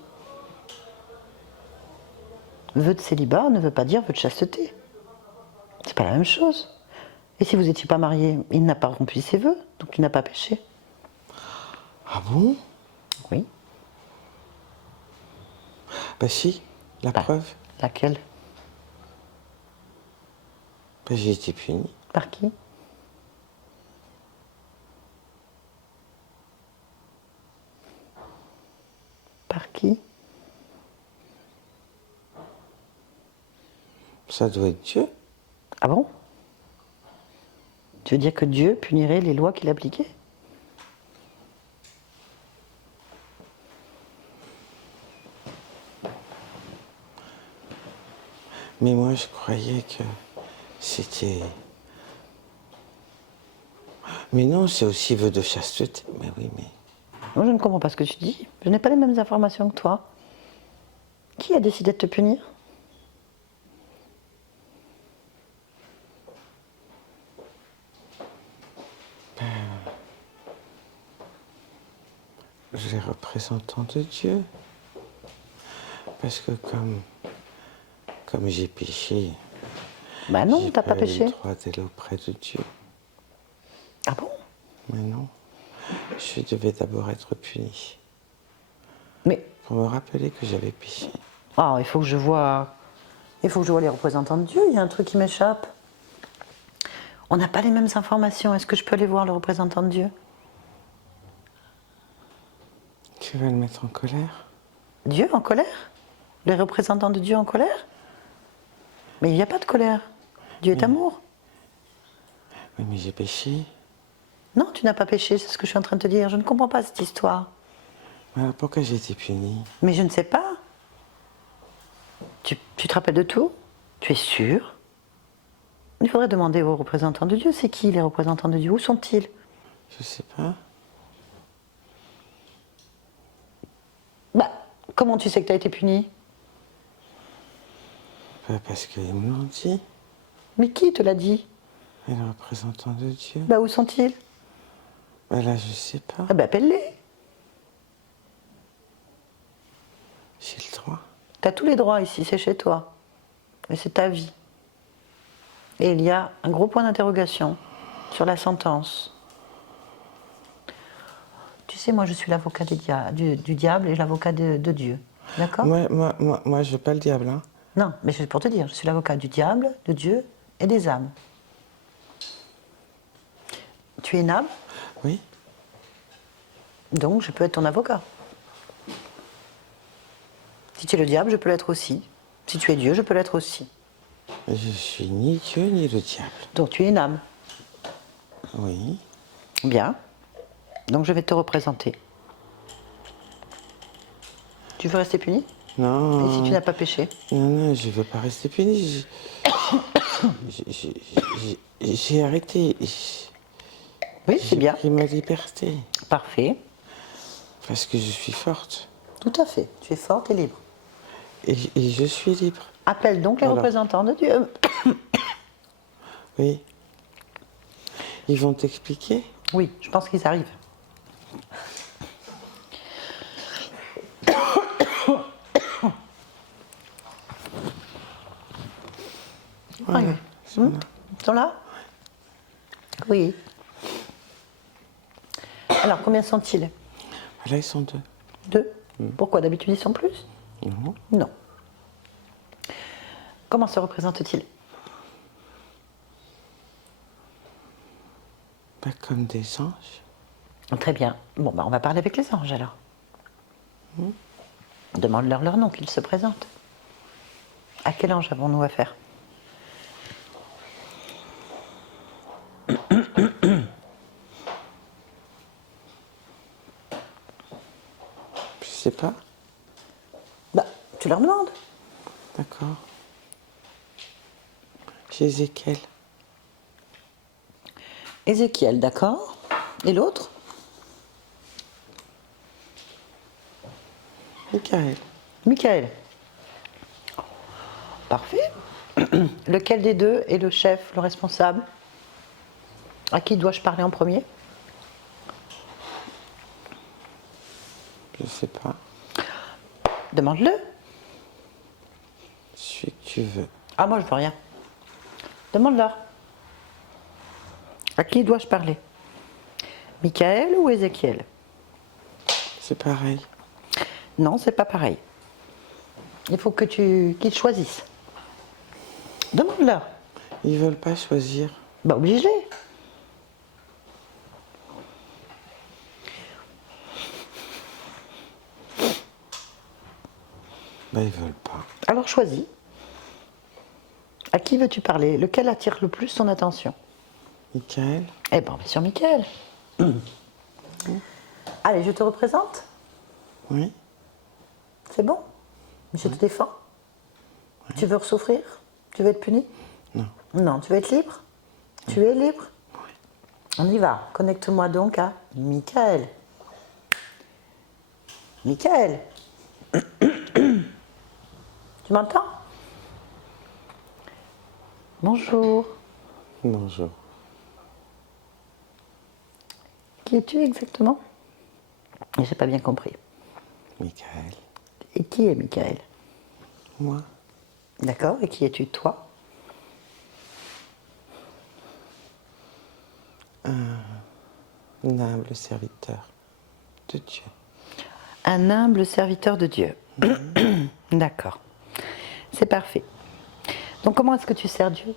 Vœu de célibat ne veut pas dire vœu de chasteté. C'est pas la même chose. Et si vous n'étiez pas marié, il n'a pas rompu ses vœux, donc tu n'as pas péché. Ah bon? Oui. Bah si, la Bah. preuve. Laquelle? Bah, j'ai été puni. Par qui? Par qui? Ça doit être Dieu. Ah bon? Tu veux dire que Dieu punirait les lois qu'il appliquait? Mais moi, je croyais que c'était... Mais non, c'est aussi vœu de chasteté. Mais oui, mais... Non, je ne comprends pas ce que tu dis. Je n'ai pas les mêmes informations que toi. Qui a décidé de te punir? Les représentants de Dieu. Parce que comme j'ai péché, Bah non, j'ai t'as pas eu péché. le droit d'aller auprès de Dieu. Ah bon? Mais non, je devais d'abord être puni. Mais Pour me rappeler que j'avais péché. ah, il faut que je vois les représentants de Dieu. Il y a un truc qui m'échappe. On n'a pas les mêmes informations. Est-ce que je peux aller voir le représentant de Dieu? Tu vas le mettre en colère? Dieu en colère? Les représentants de Dieu en colère? Mais il n'y a pas de colère. Dieu est amour. Oui, mais j'ai péché. Non, tu n'as pas péché, c'est ce que je suis en train de te dire. Je ne comprends pas cette histoire. Alors pourquoi j'ai été puni? Mais je ne sais pas. Tu te rappelles de tout? Tu es sûr? Il faudrait demander aux représentants de Dieu. C'est qui les représentants de Dieu? Où sont-ils? Je sais pas. Bah, comment tu sais que tu as été puni? Bah, parce qu'ils me l'ont dit. Mais qui te l'a dit? Et le représentant de Dieu. Bah, où sont-ils? Bah là, je sais pas. Ah bah, appelle-les. J'ai le droit. Tu as tous les droits ici, c'est chez toi. Et c'est ta vie. Et il y a un gros point d'interrogation sur la sentence. Tu sais, moi je suis l'avocat du diable et l'avocat de Dieu. D'accord? Moi, je veux pas le diable. Hein. Non, mais c'est pour te dire, je suis l'avocat du diable, de Dieu et des âmes. Tu es une âme, Oui. donc je peux être ton avocat. Si tu es le diable, je peux l'être aussi. Si tu es Dieu, je peux l'être aussi. Je suis ni Dieu ni le diable. Donc tu es une âme. Oui. Bien. Donc je vais te représenter. Tu veux rester puni? Non. Et si tu n'as pas péché? Non, je veux pas rester puni. J'ai arrêté. Oui, c'est bien. J'ai pris ma liberté. Parfait. Parce que je suis forte. Tout à fait. Tu es forte et libre. Et je suis libre. Appelle donc les Voilà. représentants de Dieu. Oui. Ils vont t'expliquer? Oui, je pense qu'ils arrivent. Voilà. Oui. Ils sont là? Oui. Alors, combien sont-ils? Là, ils sont deux. Deux. Pourquoi d'habitude ils sont plus? Non. Non. Comment se représentent-ils? Pas comme des anges. Très bien. Bon, bah, on va parler avec les anges alors. Demande-leur leur nom, qu'ils se présentent. À quel ange avons-nous affaire? Je sais pas. Bah, tu leur demandes. D'accord. J'ai Ézéchiel. Ézéchiel, d'accord. Et l'autre? Michael. Michael. Parfait. Lequel des deux est le chef, le responsable? À qui dois-je parler en premier? Je sais pas. Demande-le. Celui que tu veux. Ah, moi je veux rien. Demande-leur. À qui dois-je parler? Michael ou Ézéchiel? C'est pareil. Non, c'est pas pareil. Il faut que qu'ils choisissent. Demande-leur. Ils veulent pas choisir. Bah, oblige-les. Bah, ils veulent pas. Alors choisis. À qui veux-tu parler? Lequel attire le plus ton attention? Michael. Eh ben, bien sûr, Michael. Allez, je te représente. Oui. C'est bon? Je te défends. Tu veux souffrir? Tu veux être puni? Non. Non, tu veux être libre? Tu es libre? On y va. Connecte-moi donc à Michael. Michael. Tu m'entends? Bonjour. Bonjour. Qui es-tu exactement? J'ai pas bien compris. Michael. Et qui est Michael? Moi. D'accord. Et qui es-tu, toi? Un humble serviteur de Dieu. Un humble serviteur de Dieu. D'accord. C'est parfait. Donc comment est-ce que tu sers Dieu?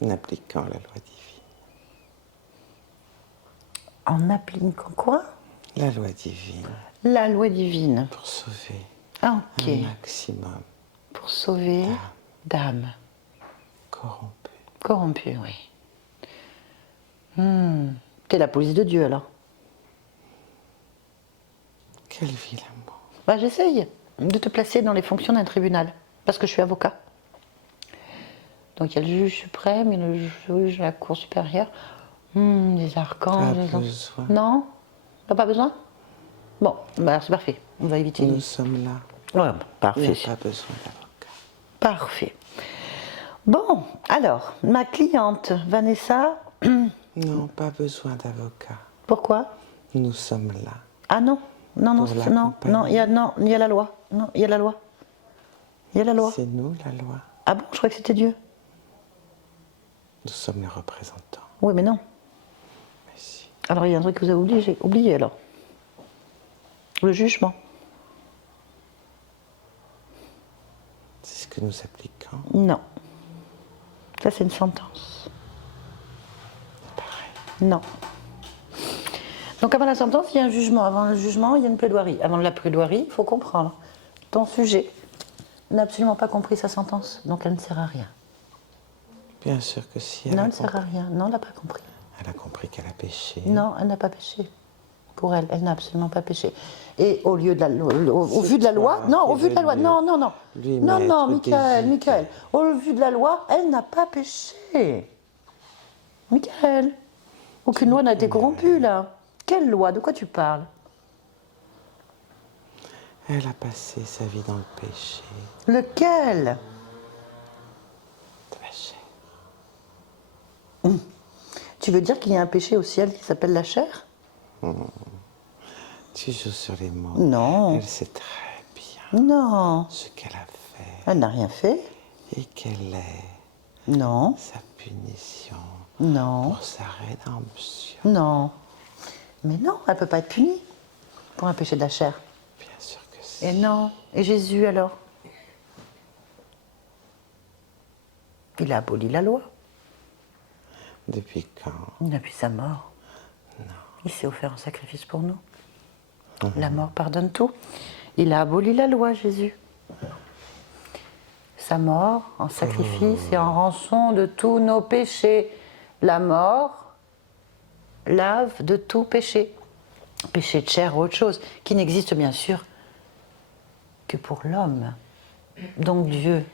En appliquant la loi divine. En appliquant quoi? La loi divine. La loi divine. Pour sauver Ah, ok. un maximum Pour sauver d'âmes corrompues. corrompues, oui. T'es la police de Dieu alors? Quel vilain mot. Bah, j'essaye de te placer dans les fonctions d'un tribunal, parce que je suis avocat. Donc il y a le juge suprême, il y a le juge de la cour supérieure, les archanges. Pas besoin. Non? T'as pas besoin? Bon, bah c'est parfait, on va éviter. Nous sommes là. Ouais, bon, Il n'y parfait. a pas besoin d'avocat. Parfait. Bon, alors, ma cliente, Vanessa, Non, pas besoin d'avocat. pourquoi? Nous sommes là. Ah non, Non, non, Pour non, non, il y a la loi. Non, il y a la loi. Il y a la loi. C'est nous la loi. Ah bon, je crois que c'était Dieu. Nous sommes les représentants. Oui, mais non. Mais si. Alors il y a un truc que vous avez oublié, j'ai oublié alors. Le jugement. C'est ce que nous appliquons. Non. Ça, c'est une sentence. Pareil. Non. Donc avant la sentence, il y a un jugement. Avant le jugement, il y a une plaidoirie. Avant la plaidoirie, il faut comprendre. Ton sujet n'a absolument pas compris sa sentence, donc elle ne sert à rien. Bien sûr que si. Non, elle ne sert à rien. Non, elle n'a pas compris. Elle a compris qu'elle a péché. Non, elle n'a pas péché. Pour elle, elle n'a absolument pas péché. Et au lieu de la, au vu de la loi, non, au vu de la loi, non, non, non, lui non, non, mettre Michael, des Michael, au vu de la loi, elle n'a pas péché. Michael, aucune loi n'a été corrompue là. Quelle loi? De quoi tu parles? Elle a passé sa vie dans le péché. Lequel? De la chair. Tu veux dire qu'il y a un péché au ciel qui s'appelle la chair? Tu joues sur les mots. Non. Elle sait très bien Non, ce qu'elle a fait elle n'a rien fait. et quelle est Non, sa punition non, pour sa rédemption. non. Mais non, elle ne peut pas être punie pour un péché de la chair. Bien sûr que si. Et non. Et Jésus alors? Il a aboli la loi. Depuis quand? Depuis sa mort. Il s'est offert en sacrifice pour nous. La mort pardonne tout. Il a aboli la loi, Jésus. Sa mort en sacrifice et en rançon de tous nos péchés. La mort lave de tout péché. Péché de chair ou autre chose, qui n'existe bien sûr que pour l'homme. Donc Dieu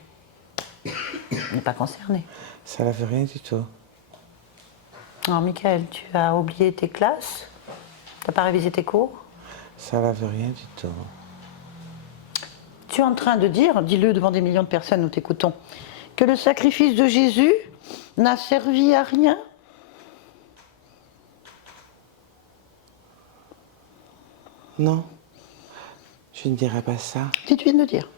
n'est pas concerné. Ça lave rien du tout. Alors Michael, tu as oublié tes classes? Tu n'as pas révisé tes cours? Ça lave rien du tout. Tu es en train de dire, dis-le devant des millions de personnes, nous t'écoutons, que le sacrifice de Jésus n'a servi à rien? Non, je ne dirais pas ça. Si tu viens de le dire.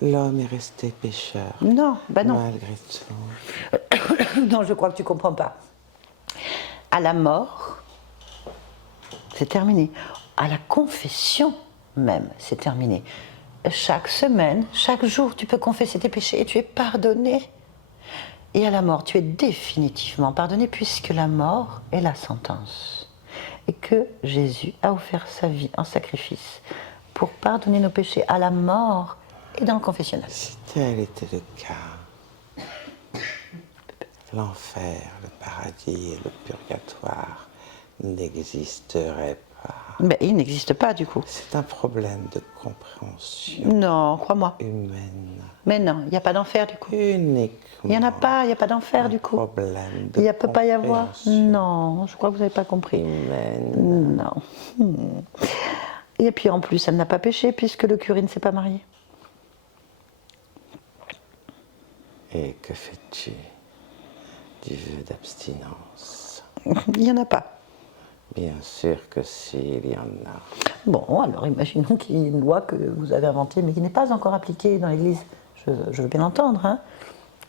L'homme est resté pécheur. Non, bah non. Malgré tout. Non, je crois que tu comprends pas. À la mort, c'est terminé. À la confession même, c'est terminé. Chaque semaine, chaque jour, tu peux confesser tes péchés et tu es pardonné. Et à la mort, tu es définitivement pardonné puisque la mort est la sentence. Et que Jésus a offert sa vie en sacrifice pour pardonner nos péchés à la mort et dans le confessionnal. Si tel était le cas, l'enfer, le paradis et le purgatoire n'existeraient pas. Ben, il n'existe pas du coup. C'est un problème de compréhension Non, crois-moi. humaine. Mais non, il n'y a pas d'enfer du coup. Uniquement. Il n'y en a pas, il n'y a pas d'enfer du coup. Problème de Il ne peut pas y avoir. compréhension Non, je crois que vous n'avez pas compris. humaine. Non. Et puis en plus, elle n'a pas péché puisque le curé ne s'est pas marié. Et que fais-tu du vœu d'abstinence? Il n'y en a pas. Bien sûr que si, il y en a. Bon, alors imaginons qu'il y ait une loi que vous avez inventée mais qui n'est pas encore appliquée dans l'Église. Je veux bien l'entendre, hein.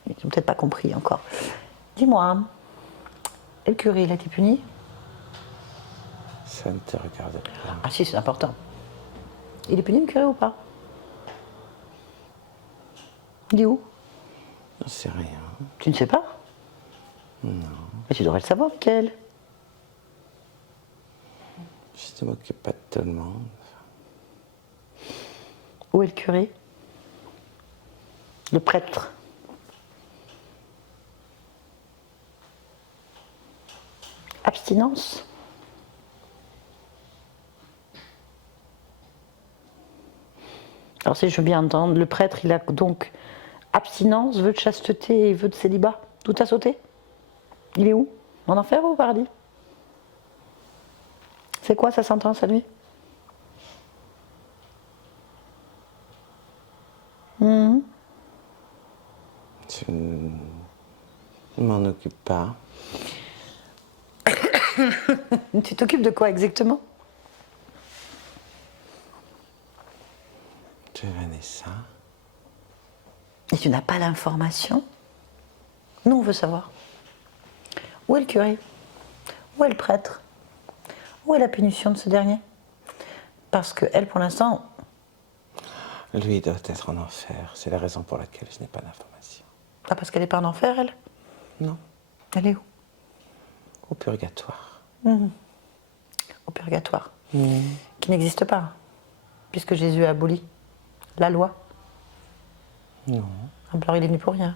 Ils n'ont peut-être pas compris encore. Dis-moi, et le curé, il a été puni? Ça ne te regarde pas. Ah si, c'est important. Il est puni le curé ou pas? Il est où? J'en sais rien. Tu ne sais pas? Non. Mais tu devrais le savoir, Michael. Je ne m'occupe pas de tout le monde. Où est le curé? Le prêtre? Abstinence? Alors si je veux bien entendre, le prêtre, il a donc abstinence, vœu de chasteté et vœu de célibat. Tout a sauté? Il est où? En enfer ou au paradis? C'est quoi sa sentence à lui? Je ne m'en occupe pas. Tu t'occupes de quoi exactement? Tu es Vanessa. Et tu n'as pas l'information. Nous, on veut savoir. Où est le curé? Où est le prêtre? Où est la punition de ce dernier? Parce que elle, pour l'instant, Lui doit être en enfer. C'est la raison pour laquelle je n'ai pas d'informations. pas parce qu'elle n'est pas en enfer, elle. Non, Elle est où? au purgatoire. Au purgatoire. Qui n'existe pas, puisque Jésus a aboli la loi. Non. Alors il est venu pour rien.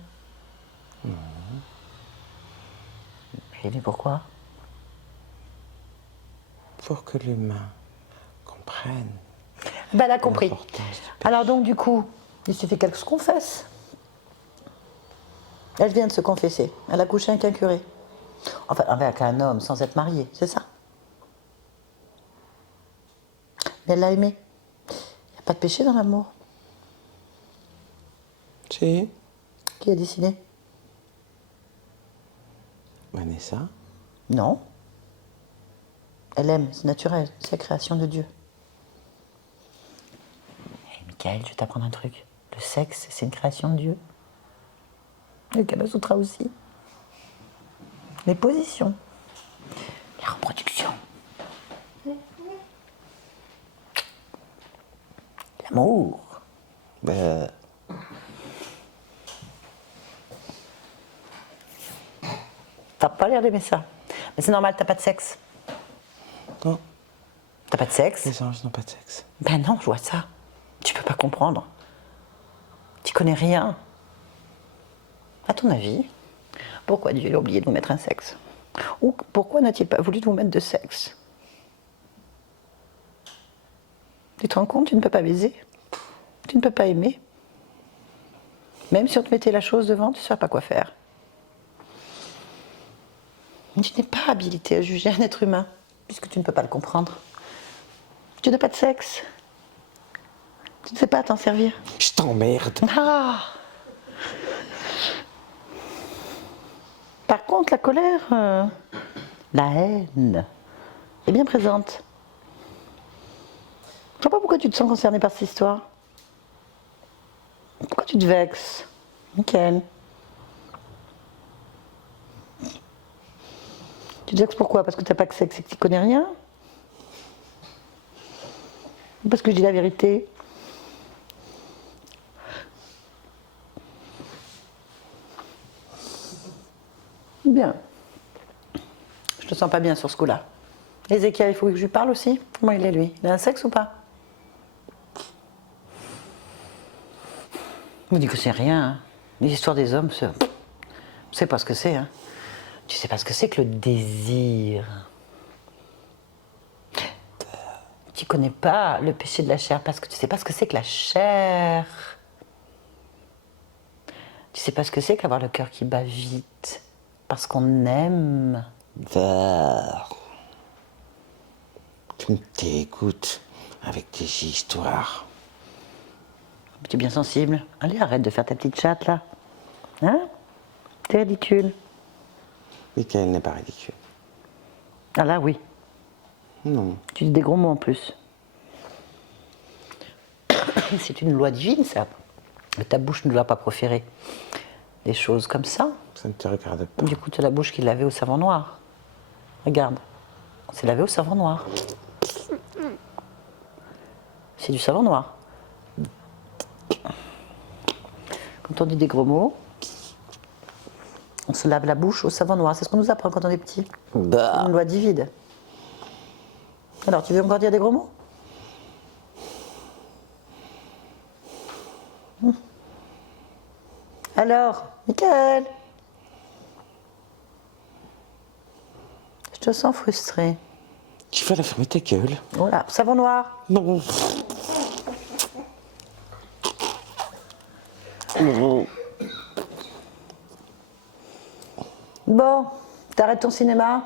Il est venu pourquoi? Pour que l'humain comprenne. Ben, elle a compris. L'importance du péché. Alors donc du coup, il suffit qu'elle se confesse. Elle vient de se confesser. Elle a couché avec un curé. Enfin, avec un homme sans être mariée, c'est ça. Mais elle l'a aimé. Il n'y a pas de péché dans l'amour. Si. Qui a décidé? Vanessa. Non. Elle aime, c'est naturel, c'est la création de Dieu. Hé, Michael, je vais t'apprendre un truc. Le sexe, c'est une création de Dieu. Le Kama Sutra aussi. Les positions. La reproduction. L'amour. Ben, T'as pas l'air d'aimer ça. Mais c'est normal, t'as pas de sexe. non, T'as pas de sexe? les anges n'ont pas de sexe. Ben non, je vois ça. Tu peux pas comprendre. Tu connais rien. À ton avis, pourquoi Dieu a oublié de vous mettre un sexe? Ou pourquoi n'a-t-il pas voulu vous mettre de sexe? Tu te rends compte, tu ne peux pas baiser. Tu ne peux pas aimer. Même si on te mettait la chose devant, tu ne saurais pas quoi faire. Tu n'es pas habilité à juger un être humain, puisque tu ne peux pas le comprendre. Tu n'as pas de sexe. Tu ne sais pas t'en servir. Je t'emmerde. Ah! Par contre, la colère, la haine, est bien présente. Je ne vois pas pourquoi tu te sens concerné par cette histoire. Pourquoi tu te vexes, Michael? Tu te vexes pourquoi? Parce que tu n'as pas que sexe et que tu ne connais rien? Ou parce que je dis la vérité? Bien. Je te sens pas bien sur ce coup-là. Ézéchiel, il faut que je lui parle aussi. Comment il est, lui? Il a un sexe ou pas? Il me dit que c'est rien. Hein. Les histoires des hommes, tu sais pas ce que c'est. Hein. Tu sais pas ce que c'est que le désir. Tu connais pas le péché de la chair parce que tu sais pas ce que c'est que la chair. Tu sais pas ce que c'est qu'avoir le cœur qui bat vite parce qu'on aime. Tu me dégoûtes avec tes histoires. Tu es bien sensible. Allez, arrête de faire ta petite chatte là. Hein? T'es ridicule. Michael n'est pas ridicule. Ah là, oui. Non. Tu dis des gros mots en plus. C'est une loi divine, ça. Ta bouche ne doit pas proférer des choses comme ça. Ça ne te regarde pas. Du coup, tu as la bouche qui est lavée au savon noir. Regarde. On s'est lavé au savon noir. C'est du savon noir. Quand on dit des gros mots, on se lave la bouche au savon noir. C'est ce qu'on nous apprend quand on est petit. C'est une loi divine. Alors, tu veux encore dire des gros mots? Alors, Michael? Je te sens frustré. Tu vas la fermer ta gueule. Voilà, savon noir. Non. Bon, t'arrêtes ton cinéma.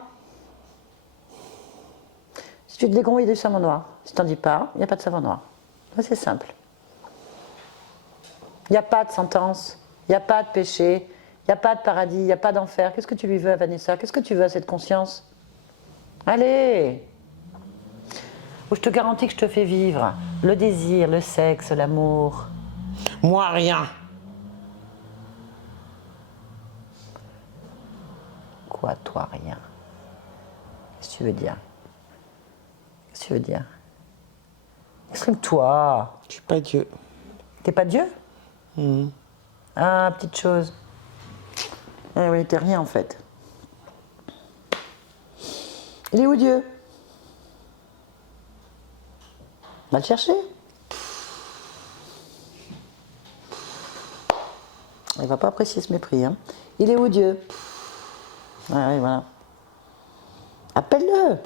Si tu te dégonfles, il y a du savon noir. Si t'en dis pas, il n'y a pas de savon noir. Ça, c'est simple. Il n'y a pas de sentence, il n'y a pas de péché, il n'y a pas de paradis, il n'y a pas d'enfer. Qu'est-ce que tu lui veux à Vanessa? Qu'est-ce que tu veux à cette conscience? Allez! Ou je te garantis que je te fais vivre. Le désir, le sexe, l'amour. Moi, rien. Quoi, toi, rien? Qu'est-ce que tu veux dire? Qu'est-ce que tu veux dire? Exprime-toi. Je suis pas Dieu. T'es pas Dieu? Ah, petite chose. Eh oui, t'es rien en fait. Il est où Dieu? Va le chercher. Il va pas apprécier ce mépris. Hein. Il est où Dieu? Ah oui, voilà. Appelle-le.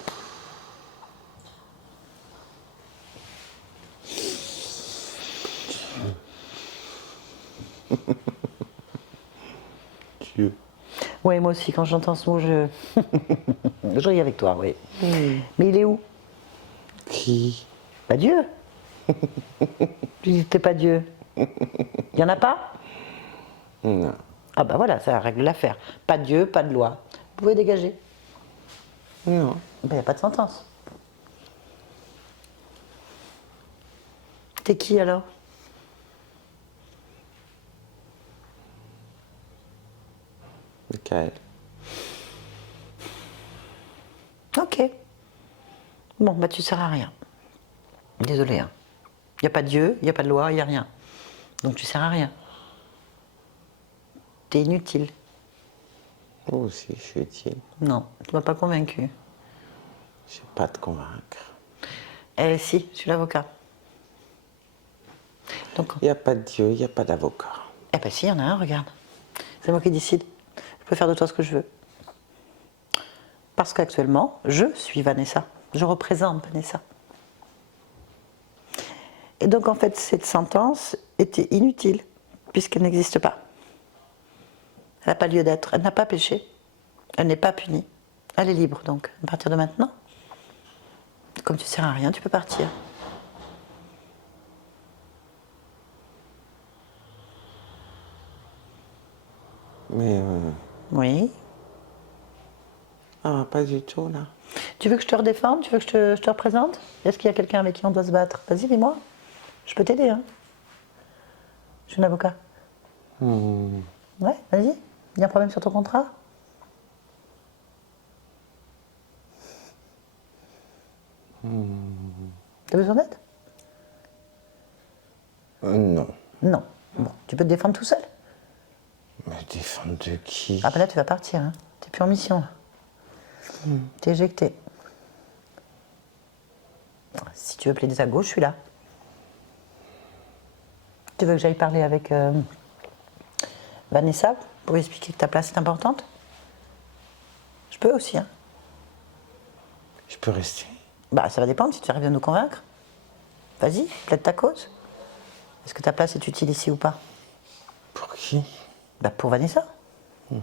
Dieu. Oui, moi aussi, quand j'entends ce mot, je ris avec toi, oui. Mais il est où? Qui? Pas Dieu. Tu dis que t'es pas Dieu. Il y en a pas? Non. Ah bah voilà, ça règle l'affaire. Pas de Dieu, pas de loi. Vous pouvez dégager. Non. Il n'y a pas de sentence. T'es qui alors? Michael. Ok. Bon, bah tu sers à rien. Désolé. Hein. Il n'y a pas de Dieu, il n'y a pas de loi, il n'y a rien. Donc tu sers à rien. T'es inutile. Moi aussi, je suis utile. Non, tu m'as pas convaincu. Je sais pas te convaincre. Eh si, je suis l'avocat. Donc, Il n'y a pas de Dieu, il n'y a pas d'avocat. eh ben si, il y en a un, regarde. C'est moi qui décide. Je peux faire de toi ce que je veux. Parce qu'actuellement, je suis Vanessa. Je représente Vanessa. Et donc en fait, cette sentence était inutile, puisqu'elle n'existe pas. Elle n'a pas lieu d'être, elle n'a pas péché, elle n'est pas punie. Elle est libre donc, à partir de maintenant. Comme tu ne sers à rien, tu peux partir. Mais Oui. ah, pas du tout là. Tu veux que je te redéfende? Tu veux que je te représente? Est-ce qu'il y a quelqu'un avec qui on doit se battre? Vas-y, dis-moi. Je peux t'aider, hein. Je suis un avocat. Ouais, vas-y. Il y a un problème sur ton contrat? T'as besoin d'aide? Non. Non. Bon, tu peux te défendre tout seul. Mais défendre de qui? Ah ben là, tu vas partir, hein. T'es plus en mission, là. T'es éjecté. Si tu veux plaider à gauche, je suis là. Tu veux que j'aille parler avec Vanessa pour lui expliquer que ta place est importante? Je peux aussi, hein. Je peux rester. Bah, ça va dépendre si tu arrives à nous convaincre. Vas-y, plaide ta cause. Est-ce que ta place est utile ici ou pas? Pour qui? Bah, pour Vanessa. Elle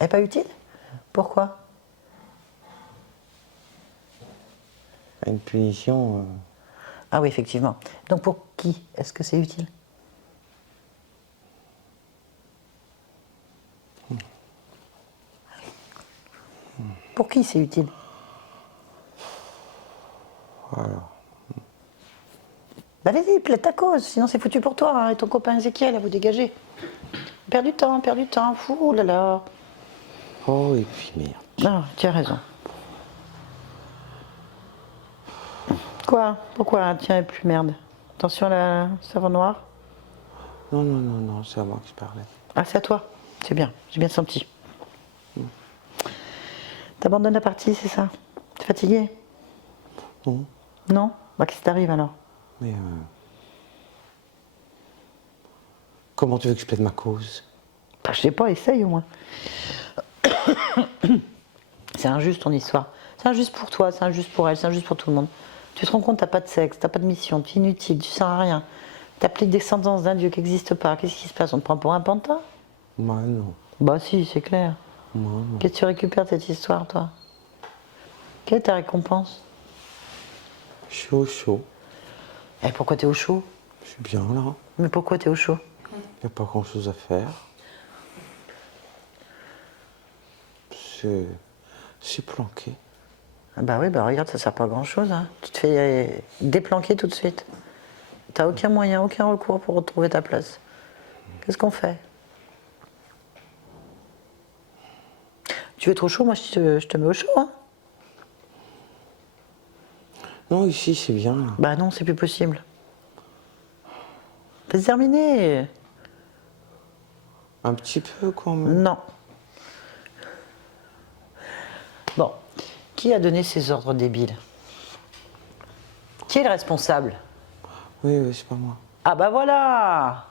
n'est pas utile? Pourquoi? Une punition. Ah oui, effectivement. Donc pour qui est-ce que c'est utile? Pour qui c'est utile? Voilà. Bah vas-y, plaide ta cause, sinon c'est foutu pour toi, hein, et ton copain Ézéchiel, à vous dégager. Perds du temps, fou, oh là là. Oh, et puis merde. Non, tu as raison. Quoi? Pourquoi? Tiens, et plus merde. Attention à la savon noir. Non, non, non, non, c'est à moi que je parlais. Ah, c'est à toi. C'est bien, j'ai bien senti. T'abandonnes la partie, c'est ça? T'es fatigué? Non. Non? Bah qu'est-ce qui t'arrive alors? Mais comment tu veux que je plaide ma cause? Bah, je sais pas, essaye au moins. C'est injuste ton histoire. C'est injuste pour toi, c'est injuste pour elle, c'est injuste pour tout le monde. Tu te rends compte, t'as pas de sexe, t'as pas de mission, tu es inutile, tu sers à rien. T'appliques des sentences d'un Dieu qui n'existe pas. Qu'est-ce qui se passe? On te prend pour un pantin? Moi, non. Bah si, c'est clair. Moi, non. Qu'est-ce que tu récupères de cette histoire, toi? Quelle est ta récompense? Je suis au chaud. Et pourquoi t'es au chaud? Je suis bien là. Mais pourquoi t'es au chaud? Il n'y a pas grand-chose à faire. C'est planqué. Ah bah oui, bah regarde, ça sert pas à grand chose, hein. Tu te fais déplanquer tout de suite. t'as aucun moyen, aucun recours pour retrouver ta place. Qu'est-ce qu'on fait? Tu veux trop chaud? Moi, je te mets au chaud, hein. Non, ici, c'est bien. Là. Bah non, c'est plus possible. C'est terminé. Un petit peu, quand même. Non. Bon, qui a donné ces ordres débiles? Qui est le responsable? Oui, c'est pas moi. Ah bah voilà.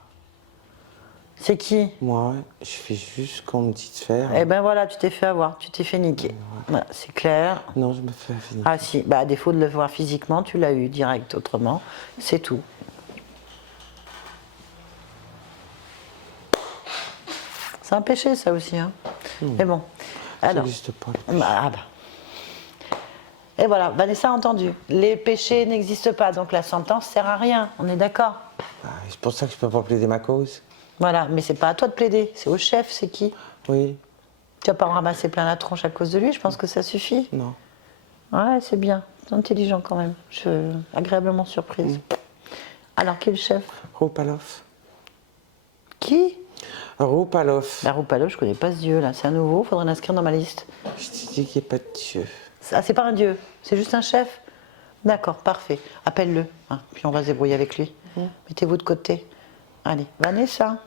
C'est qui? Moi, je fais juste ce qu'on me dit de faire. Eh ben voilà, tu t'es fait avoir, tu t'es fait niquer. Voilà, c'est clair. Non, je me fais finir. Ah si, bah à défaut de le voir physiquement, tu l'as eu direct autrement, c'est tout. C'est un péché ça aussi, hein. Mais bon, Ça alors. n'existe pas. Ah bah. Et voilà, Vanessa a entendu. Les péchés n'existent pas, donc la sentence sert à rien, on est d'accord? Ah, c'est pour ça que je peux pas plaider ma cause. Voilà, mais c'est pas à toi de plaider, c'est au chef, c'est qui? Oui, Tu vas pas en ramasser plein la tronche à cause de lui, je pense que ça suffit. non. Ouais, c'est bien, c'est intelligent quand même. Je suis agréablement surprise. Alors, qui est le chef? Roupaloff. Qui? Roupaloff. La Roupalo, je connais pas ce dieu là, c'est un nouveau, faudrait l'inscrire dans ma liste. Je t'ai dit qu'il n'y a pas de Dieu. Ah, c'est pas un dieu, c'est juste un chef? D'accord, parfait. Appelle-le, hein, puis on va se débrouiller avec lui. Mettez-vous de côté. Allez, Vanessa.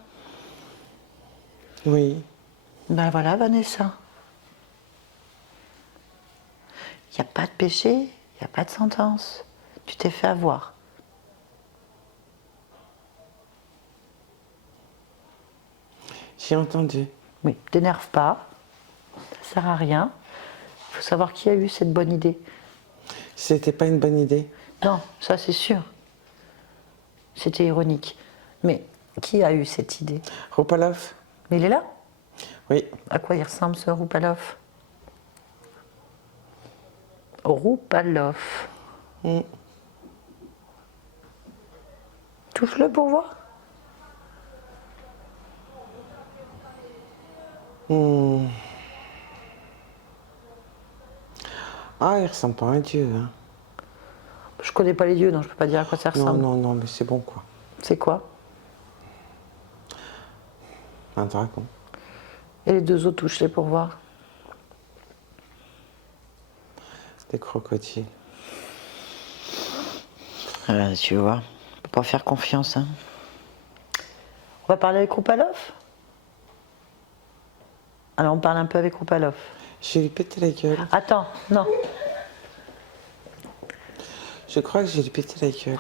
Oui. Ben voilà, Vanessa. Il n'y a pas de péché, il n'y a pas de sentence. Tu t'es fait avoir. J'ai entendu. Oui, t'énerve pas, ça sert à rien. Il faut savoir qui a eu cette bonne idée. C'était pas une bonne idée. Non, ça c'est sûr. C'était ironique. Mais qui a eu cette idée? Roupaloff. Mais il est là? Oui. À quoi il ressemble ce Roupaloff? Roupaloff. Mm. Touche-le pour voir. Hmm. Ah, il ressemble pas à un dieu. Hein. Je connais pas les dieux, donc je peux pas dire à quoi ça Non, ressemble. non, mais c'est bon quoi. C'est quoi? Un dragon. Et les deux autres, touche-les pour voir. Des crocodiles. Tu vois, on peut pas faire confiance. Hein. On va parler avec Roupaloff? Alors on parle un peu avec Roupaloff. Je vais lui péter la gueule. Attends, non. Je crois que je vais lui péter la gueule.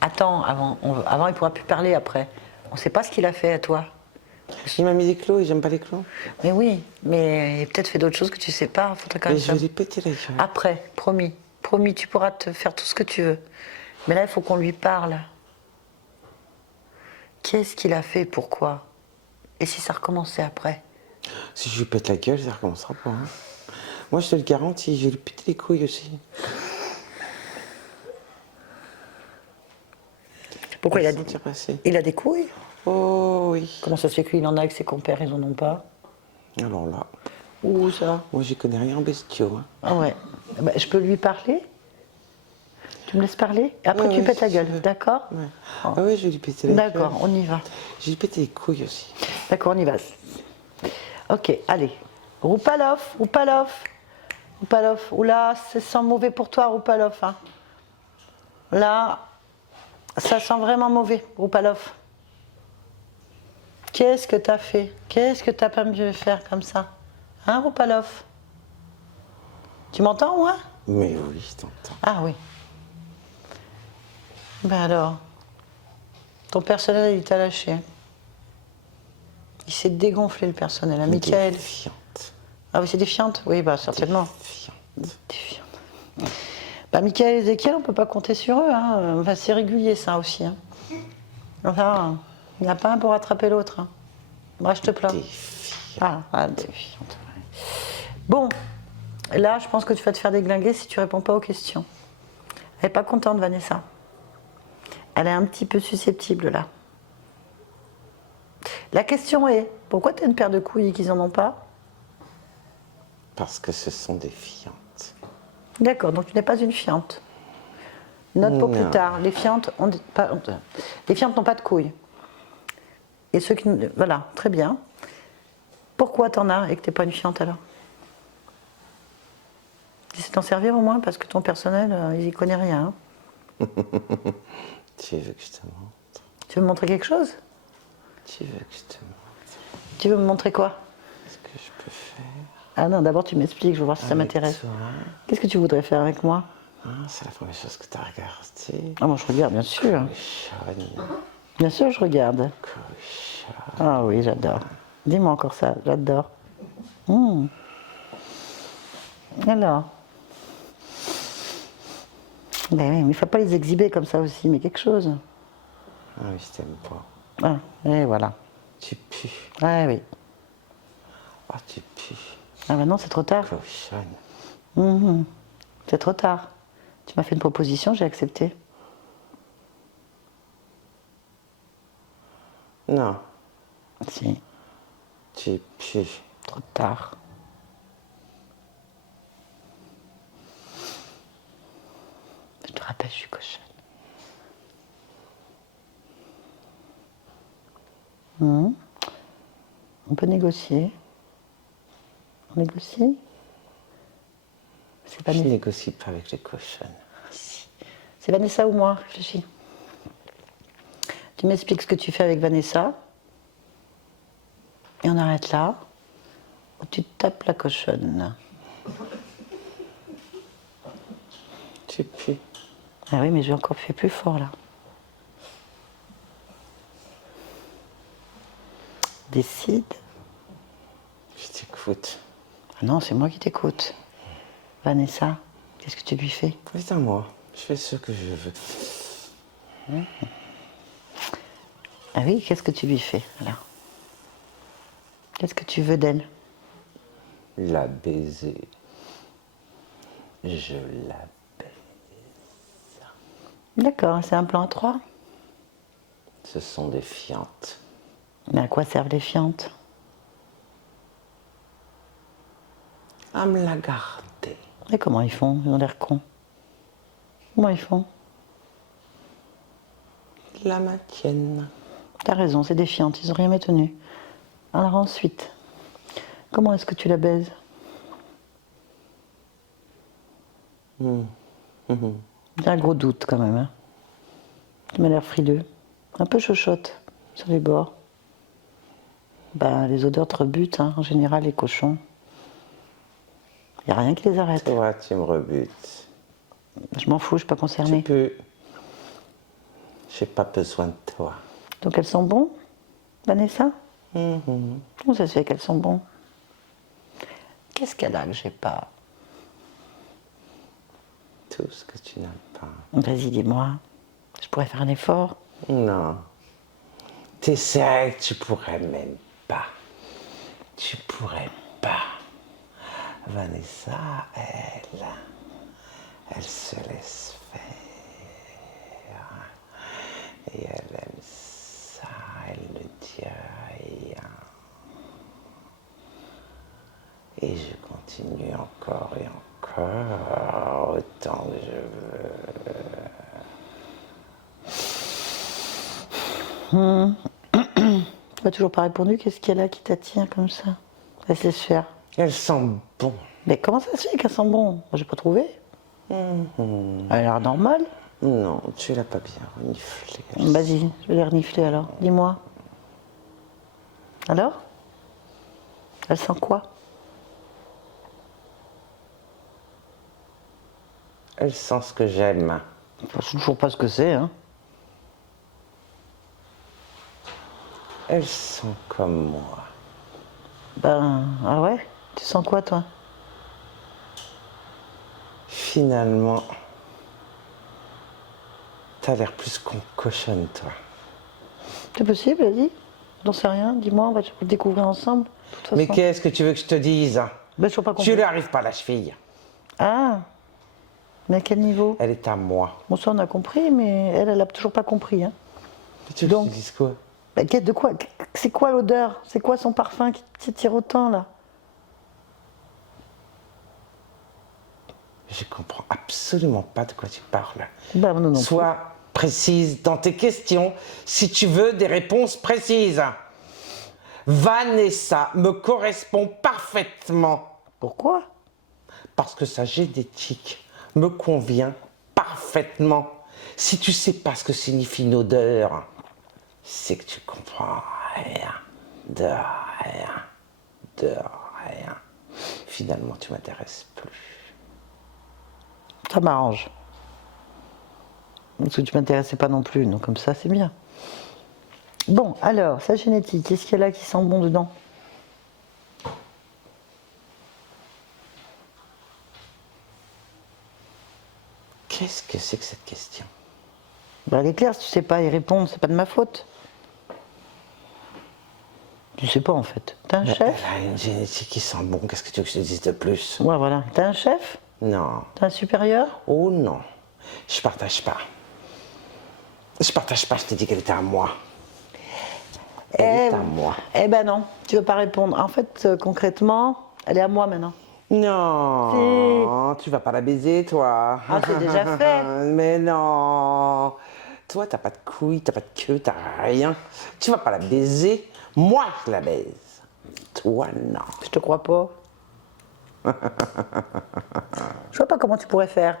Attends, avant il pourra plus parler après. On sait pas ce qu'il a fait à toi. Il m'a mis des clous et j'aime pas les clous. Mais oui, mais il a peut-être fait d'autres choses que tu sais pas. Faudrait quand Mais même je vais savoir. lui péter la gueule. Après, promis. Promis, tu pourras te faire tout ce que tu veux. Mais là, il faut qu'on lui parle. Qu'est-ce qu'il a fait? Pourquoi? Et si ça recommençait après? Si je lui pète la gueule, ça recommencera pas. Hein. Moi, je te le garantis, je vais lui péter les couilles aussi. Pourquoi il a, Sentir passer. il a des couilles? Oh oui. Comment ça se fait qu'il en a avec ses compères, ils en ont pas? Alors là, Où ça? moi, j'y connais rien en bestiaux. Hein. Ah ouais. Bah, je peux lui parler? Tu me laisses parler? Et après, Ouais, tu ouais, pètes la si gueule, tu veux. d'accord? Ouais. Oh. Ah ouais, je vais lui péter la gueule. D'accord, on y va. Je vais lui péter les couilles aussi. D'accord, on y va. Ok, allez. Roupaloff, Roupaloff. Roupaloff. Oula, ça sent mauvais pour toi, Roupaloff. Hein. Là, ça sent vraiment mauvais, Roupaloff. Qu'est-ce que t'as fait? Qu'est-ce que t'as pas mieux faire comme ça? Hein, Roupaloff? Tu m'entends, moi? Mais oui, je t'entends. Ah oui. Ben alors, ton personnel, il t'a lâché. Il s'est dégonflé, le personnel. Hein, Michael. Défiante. Ah oui, c'est défiante? Oui, bah certainement. Défiante. Défiante. Bah, Michael et Ezekiel, on peut pas compter sur eux. Hein. Enfin, c'est régulier, ça aussi. Hein. Enfin, il n'y en a pas un pour rattraper l'autre. Hein. Moi, je te plains. Défiante. Ah, défiante. Bon, là, je pense que tu vas te faire déglinguer si tu réponds pas aux questions. Elle n'est pas contente, Vanessa. Elle est un petit peu susceptible, là. La question est, pourquoi tu as une paire de couilles et qu'ils en ont pas? Parce que ce sont des fiantes. D'accord, donc tu n'es pas une fiante. Note pour Non. plus tard. Les fientes n'ont pas de couilles. Et ceux qui... Voilà, très bien. Pourquoi t'en as et que t'es pas une fiente alors? Tu sais t'en servir au moins parce que ton personnel, il y connaît rien. Hein. Tu veux que je te montre? Tu veux me montrer quelque chose? Tu veux que je te montre Tu veux me montrer quoi? ce que je peux faire Ah non, d'abord tu m'expliques, je veux voir si ça avec m'intéresse. toi? Qu'est-ce que tu voudrais faire avec moi? C'est la première chose que tu as regardée. Ah moi je regarde, bien sûr. Cochonne. Bien sûr je regarde. Cochonne. Ah oui, j'adore. Dis-moi encore ça, j'adore. Alors. Ben oui, mais il ne faut pas les exhiber comme ça aussi, mais quelque chose. Ah oui, je t'aime pas. Ah, et voilà. Tu pues. Ah oui. Ah, tu pues. Ah ben non, c'est trop tard. Cochonne. C'est trop tard. Tu m'as fait une proposition, j'ai accepté. Non, Si, tu pues. trop tard. Je te rappelle, je suis cochonne. On peut négocier. On négocie? C'est Je Vanessa. négocie pas avec les cochonnes. C'est Vanessa ou moi? Réfléchis. Tu m'expliques ce que tu fais avec Vanessa. Et on arrête là. Tu te tapes la cochonne. Tu pues. Ah oui, mais j'ai encore fait plus fort là. Décide. Je t'écoute. Ah non, c'est moi qui t'écoute. Vanessa, qu'est-ce que tu lui fais? C'est à moi. Je fais ce que je veux. Ah oui, qu'est-ce que tu lui fais alors? Qu'est-ce que tu veux d'elle? La baiser. Je la baise. D'accord, c'est un plan à 3. Ce sont des fientes. Mais à quoi servent les fientes? À me la garder. Et comment ils font? Ils ont l'air cons. Comment ils font? La maintiennent. T'as raison, c'est des fientes, ils ont rien tenu. Alors ensuite, comment est-ce que tu la baises? J'ai un gros doute quand même. Hein. Tu m'as l'air frileux. Un peu chochotte sur les bords. Ben, les odeurs te rebutent, hein, en général, les cochons. Il n'y a rien qui les arrête. Toi, tu me rebutes. Je m'en fous, je suis pas Tu concernée. peux. J'ai pas besoin de toi. Donc elles sont bons, Vanessa? Comment ça se fait qu'elles sont bons? Qu'est-ce qu'elle a que j'ai pas? Tout ce que tu n'as pas. Vas-y, dis-moi. Je pourrais faire un effort. Non. T'essayes, tu pourrais même pas. Tu pourrais pas. Vanessa, elle se laisse faire. Et elle aime ça, elle ne dit rien. Et je continue encore et encore, autant que je veux. Tu m'as toujours pas répondu. Qu'est-ce qu'elle a qui t'attire comme ça? Laisse-les se faire. Elles sentent bon. Mais comment ça se fait qu'elles sont bons? Moi, j'ai pas trouvé. Elle a l'air normale. Non, tu l'as pas bien reniflé. Vas-y, je vais les renifler alors. Dis-moi. Alors? Elle sent quoi? Elle sent ce que j'aime. Je sais toujours pas ce que c'est, hein. Elle sent comme moi. Ben, ah ouais? Tu sens quoi, toi? Finalement, t'as l'air plus qu'on cochonne, toi. C'est possible, vas-y. J'en sais rien. Dis-moi, on va le découvrir ensemble. De toute Mais façon. qu'est-ce que tu veux que je te dise? Ben, je n'ai pas compris. Tu lui arrives pas à la cheville. Ah! Mais à quel niveau? Elle est à moi. Bon, ça, on a compris, mais elle a toujours pas compris, hein. Tu veux Donc- que je te dise quoi? Ben, de quoi? C'est quoi l'odeur? C'est quoi son parfum qui t'attire autant, là? Je comprends absolument pas de quoi tu parles. Bah, non, non. Sois précise dans tes questions si tu veux des réponses précises. Vanessa me correspond parfaitement. Pourquoi? Parce que sa génétique me convient parfaitement. Si tu sais pas ce que signifie une odeur, c'est que tu comprends rien, de rien, de rien. Finalement, tu m'intéresses plus. Ça m'arrange. Parce que tu m'intéressais pas non plus, donc comme ça, c'est bien. Bon, alors, sa génétique, qu'est-ce qu'il y a là qui sent bon dedans? Qu'est-ce que c'est que cette question? Bah, elle est claire, si tu sais pas y répondre, c'est pas de ma faute. Tu sais pas en fait. T'as un chef? Elle a une génétique qui sent bon, qu'est-ce que tu veux que je te dise de plus? Ouais, voilà. T'as un chef? Non. T'as un supérieur? Oh non. Je partage pas. Je partage pas, je t'ai dit qu'elle était à moi. Elle est à moi. Eh ben non, tu veux pas répondre. En fait, concrètement, elle est à moi maintenant. Non, tu vas pas la baiser, toi. Ah, c'est déjà fait. Mais non. Toi, t'as pas de couilles, t'as pas de queue, t'as rien. Tu vas pas la baiser. Moi, je la baise. Toi, non. Je te crois pas. Je vois pas comment tu pourrais faire.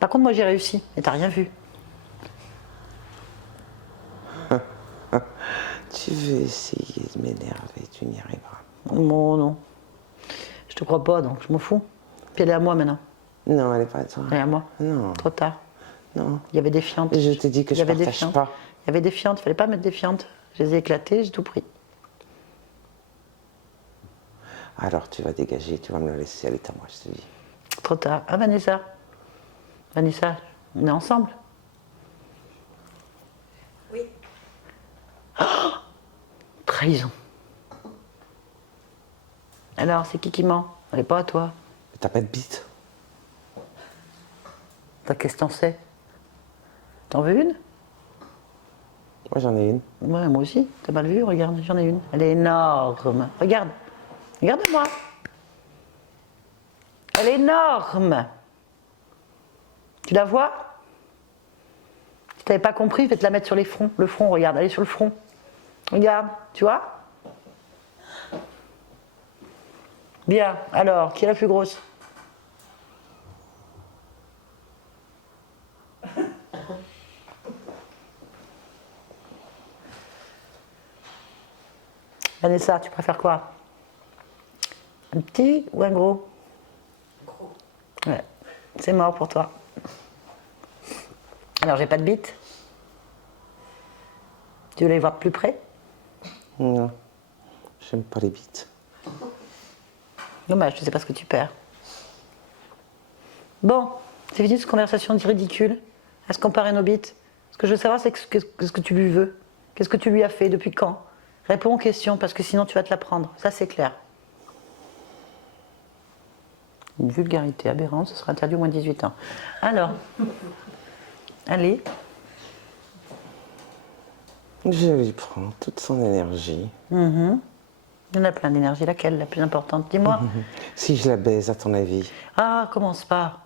Par contre, moi j'ai réussi et t'as rien vu. Tu veux essayer de m'énerver, tu n'y arriveras pas. Bon, non. Je te crois pas, donc je m'en fous. Puis elle est à moi maintenant. Non, elle est pas à toi. Elle est à moi. Non, Trop tard. non. Il y avait des fientes. Je t'ai dit que Il y je avait des partage fientes. pas. Il y avait des fientes, il fallait pas mettre des fientes. Je les ai éclatées, j'ai tout pris. Alors tu vas dégager, tu vas me la laisser, elle est à moi, je te dis. Trop tard. Ah, Vanessa. Vanessa, on est ensemble. Oui. Trahison. Alors, c'est qui ment? Elle est pas à toi. Mais t'as pas de bite. Toi, qu'est-ce que t'en sais? T'en veux une? Moi j'en ai une. Ouais, moi aussi. T'as mal vu? Regarde, j'en ai une. Elle est énorme. Regarde. Regarde-moi. Elle est énorme. Tu la vois? Si t'avais pas compris, je vais te la mettre sur les fronts. Le front, regarde, elle est sur le front. Regarde, tu vois? Bien, alors, qui est la plus grosse? Vanessa, tu préfères quoi? Un petit ou un gros? Gros. Ouais, c'est mort pour toi. Alors, j'ai pas de bite. Tu veux les voir de plus près? Non, j'aime pas les bites. Dommage, tu sais pas ce que tu perds. Bon, c'est fini cette conversation ridicule. À se comparer nos bites. Ce que je veux savoir, c'est qu'est-ce que tu lui veux? Qu'est-ce que tu lui as fait? Depuis quand? Réponds aux questions, parce que sinon tu vas te la prendre. Ça, c'est clair. Une vulgarité aberrante, ce sera interdit au moins de 18 ans. Alors, allez. Je lui prends toute son énergie. Il y en a plein d'énergie. Laquelle, la plus importante? Dis-moi. Si je la baise, à ton avis? Ah, commence pas.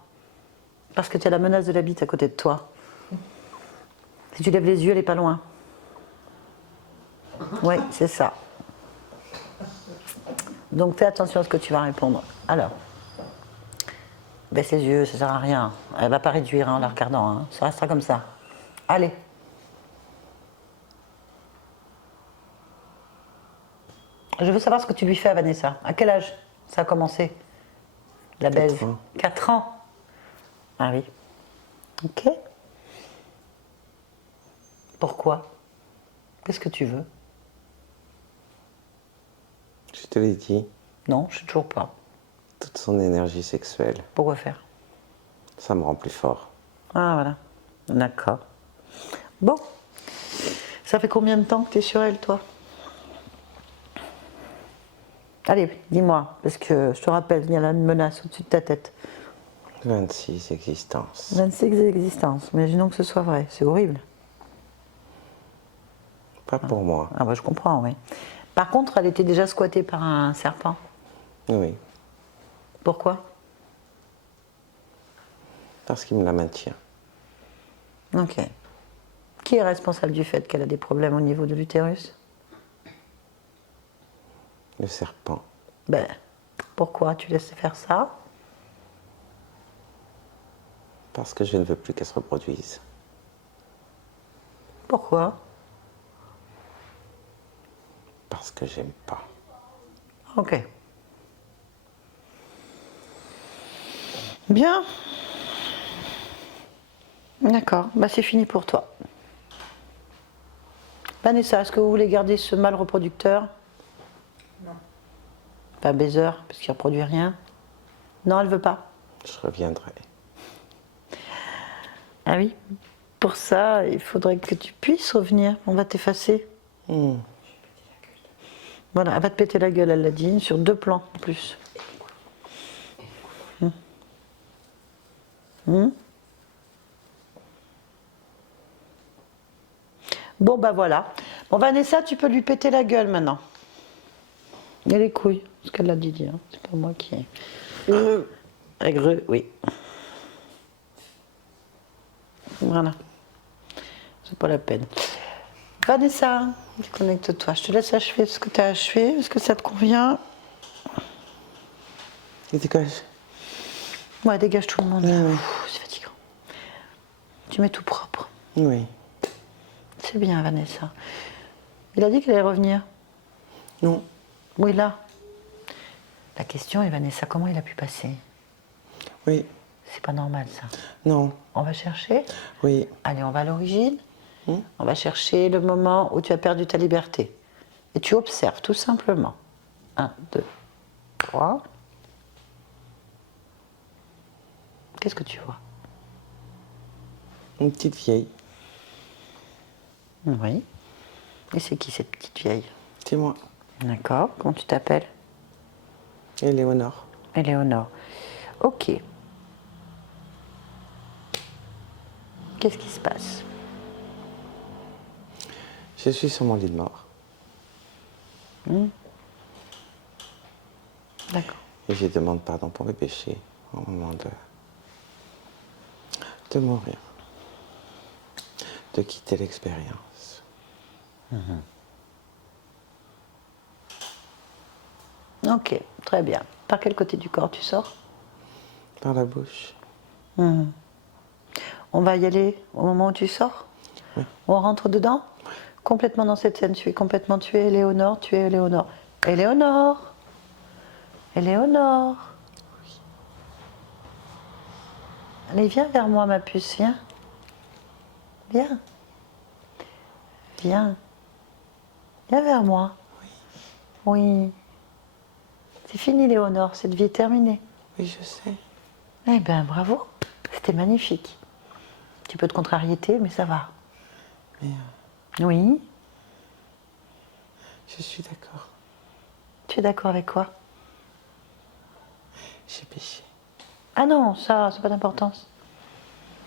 Parce que tu as la menace de la bite à côté de toi. Si tu lèves les yeux, elle est pas loin. Oui, c'est ça. Donc fais attention à ce que tu vas répondre. Alors, baisse les yeux, ça sert à rien. Elle va pas réduire en la regardant, hein. Ça restera comme ça. Allez. Je veux savoir ce que tu lui fais à Vanessa. À quel âge ça a commencé? La baise. 4 ans. 4 ans. Ah oui. Ok. Pourquoi? Qu'est-ce que tu veux? Je te l'ai dit, Non, je sais toujours pas. toute son énergie sexuelle, Pourquoi faire? ça me rend plus fort. Ah voilà. D'accord. Bon. Ça fait combien de temps que tu es sur elle, toi? Allez, dis-moi, parce que je te rappelle, il y a là une menace au-dessus de ta tête. 26 existences. 26 existences, imaginons que ce soit vrai, c'est horrible. Pas pour moi. Ah bah je comprends, oui. Par contre, elle était déjà squattée par un serpent. Oui. Pourquoi? Parce qu'il me la maintient. Ok. Qui est responsable du fait qu'elle a des problèmes au niveau de l'utérus? Le serpent. Ben, pourquoi tu laisses faire ça? Parce que je ne veux plus qu'elle se reproduise. Pourquoi? Parce que j'aime pas. Ok. Bien. D'accord, bah c'est fini pour toi. Vanessa, est-ce que vous voulez garder ce mâle reproducteur? Non. Pas baiser, parce qu'il ne reproduit rien? Non, elle veut pas. Je reviendrai. Ah oui, pour ça, il faudrait que tu puisses revenir. On va t'effacer. Voilà, elle va te péter la gueule, elle l'a dit, sur 2 plans en plus. Bon, bah voilà. Bon, Vanessa, tu peux lui péter la gueule maintenant. Et les couilles, ce qu'elle a dit, hein. C'est pas moi qui. Aigreux, oui. Voilà. C'est pas la peine. Vanessa, déconnecte-toi. Je te laisse achever ce que tu as achevé. Est-ce que ça te convient? Il dégage. Ouais, dégage tout le monde. Oui. C'est fatigant. Tu mets tout propre. Oui. C'est bien, Vanessa. Il a dit qu'il allait revenir. Non. Oui, là. La question est, Vanessa, comment il a pu passer? Oui. C'est pas normal, ça. Non. On va chercher? Oui. Allez, on va à l'origine. On va chercher le moment où tu as perdu ta liberté. Et tu observes, tout simplement. 1, 2, 3. Qu'est-ce que tu vois? Une petite vieille. Oui. Et c'est qui cette petite vieille? C'est moi. D'accord. Comment tu t'appelles? Éléonore. Éléonore. Ok. Qu'est-ce qui se passe? Je suis sur mon lit de mort. D'accord. Et je demande pardon pour mes péchés au moment de mourir. De quitter l'expérience. Ok, très bien. Par quel côté du corps tu sors? Par la bouche. On va y aller au moment où tu sors? On rentre dedans? Complètement dans cette scène, tu es complètement tuée, Éléonore, tu es Éléonore. Éléonore! Éléonore! Allez, viens vers moi, ma puce, viens. Viens. Viens. Viens vers moi. Oui. C'est fini, Léonore, cette vie est terminée. Oui, je sais. Eh bien, bravo. C'était magnifique. Tu peux te contrariéter, mais ça va. Mais Oui. je suis d'accord. Tu es d'accord avec quoi? J'ai péché. Ah non, ça n'a pas d'importance.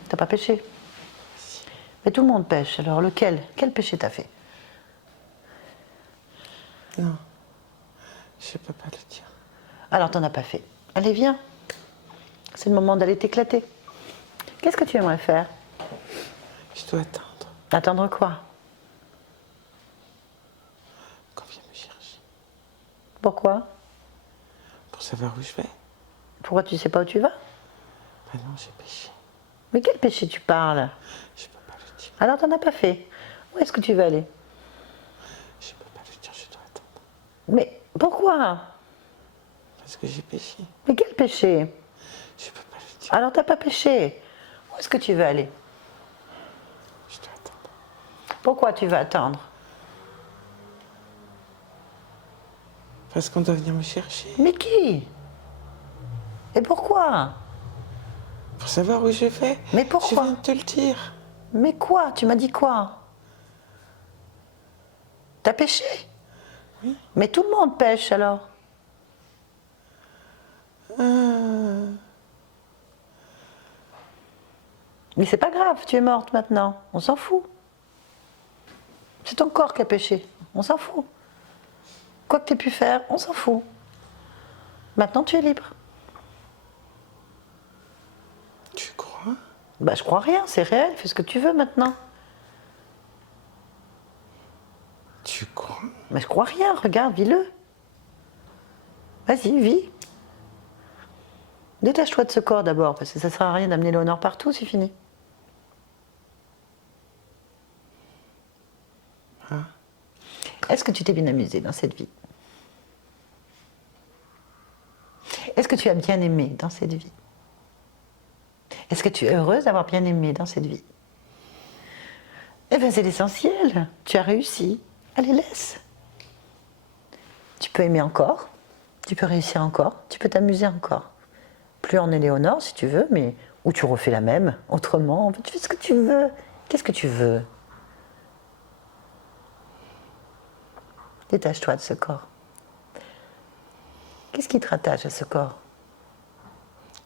T'as pas péché. Mais tout le monde pêche, alors lequel? Quel péché t'as fait? Non. Je peux pas le dire. Alors t'en as pas fait. Allez, viens. C'est le moment d'aller t'éclater. Qu'est-ce que tu aimerais faire? Je dois attendre Attendre quoi? qu'on vienne me chercher. Pourquoi? Pour savoir où je vais. Pourquoi tu sais pas où tu vas? Ah non, j'ai péché. Mais quel péché tu parles? Je peux pas le dire. Alors t'en as pas fait. Où est-ce que tu veux aller? Je peux pas le dire, je dois attendre. Mais pourquoi? Parce que j'ai péché. Mais quel péché? Je peux pas le dire. Alors t'as pas péché. Où est-ce que tu veux aller? Je dois attendre. Pourquoi tu veux attendre? Parce qu'on doit venir me chercher. Mais qui? Et pourquoi? Pour savoir où je vais. Mais pourquoi? Je viens de te le dire. Mais quoi? Tu m'as dit quoi? T'as péché? Oui. Mais tout le monde pêche alors. Mais c'est pas grave, tu es morte maintenant. On s'en fout. C'est ton corps qui a péché. On s'en fout. Quoi que tu aies pu faire, on s'en fout. Maintenant tu es libre. Tu crois? Bah, je crois rien, c'est réel, fais ce que tu veux maintenant. Tu crois? Mais je crois rien, regarde, vis-le. Vas-y, vis. Détache-toi de ce corps d'abord, parce que ça sert à rien d'amener Léonore partout, c'est fini. Est-ce que tu t'es bien amusé dans cette vie? Est-ce que tu as bien aimé dans cette vie? Est-ce que tu es heureuse d'avoir bien aimé dans cette vie? Eh bien, c'est l'essentiel. Tu as réussi. Allez, laisse. Tu peux aimer encore. Tu peux réussir encore. Tu peux t'amuser encore. Plus en Éléonore, si tu veux, mais ou tu refais la même, autrement. Tu fais ce que tu veux. Qu'est-ce que tu veux? Détache-toi de ce corps. Qu'est-ce qui te rattache à ce corps?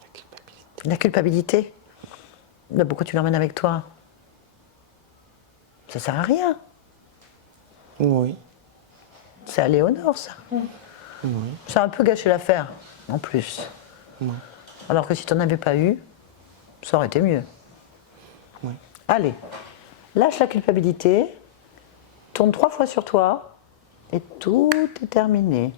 La culpabilité. La culpabilité? Mais pourquoi tu l'emmènes avec toi? Ça sert à rien. Oui. C'est à Léonore, ça. Ça a un peu gâché l'affaire, en plus. Oui. Alors que si tu n'en avais pas eu, ça aurait été mieux. Oui. Allez, lâche la culpabilité, tourne 3 fois sur toi, et tout est terminé.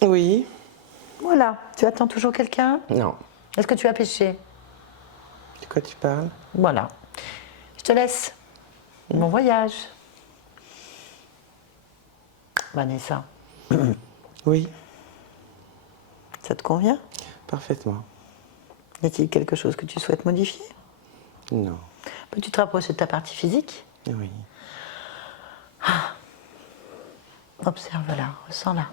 Oui. Voilà, tu attends toujours quelqu'un? Non. Est-ce que tu as péché? De quoi tu parles? Voilà. Je te laisse. Bon voyage. Vanessa, Oui. ça te convient? Parfaitement. Y a-t-il quelque chose que tu souhaites modifier? Non. Peux-tu te rapprocher de ta partie physique? Oui. Observe-la, ressens-la.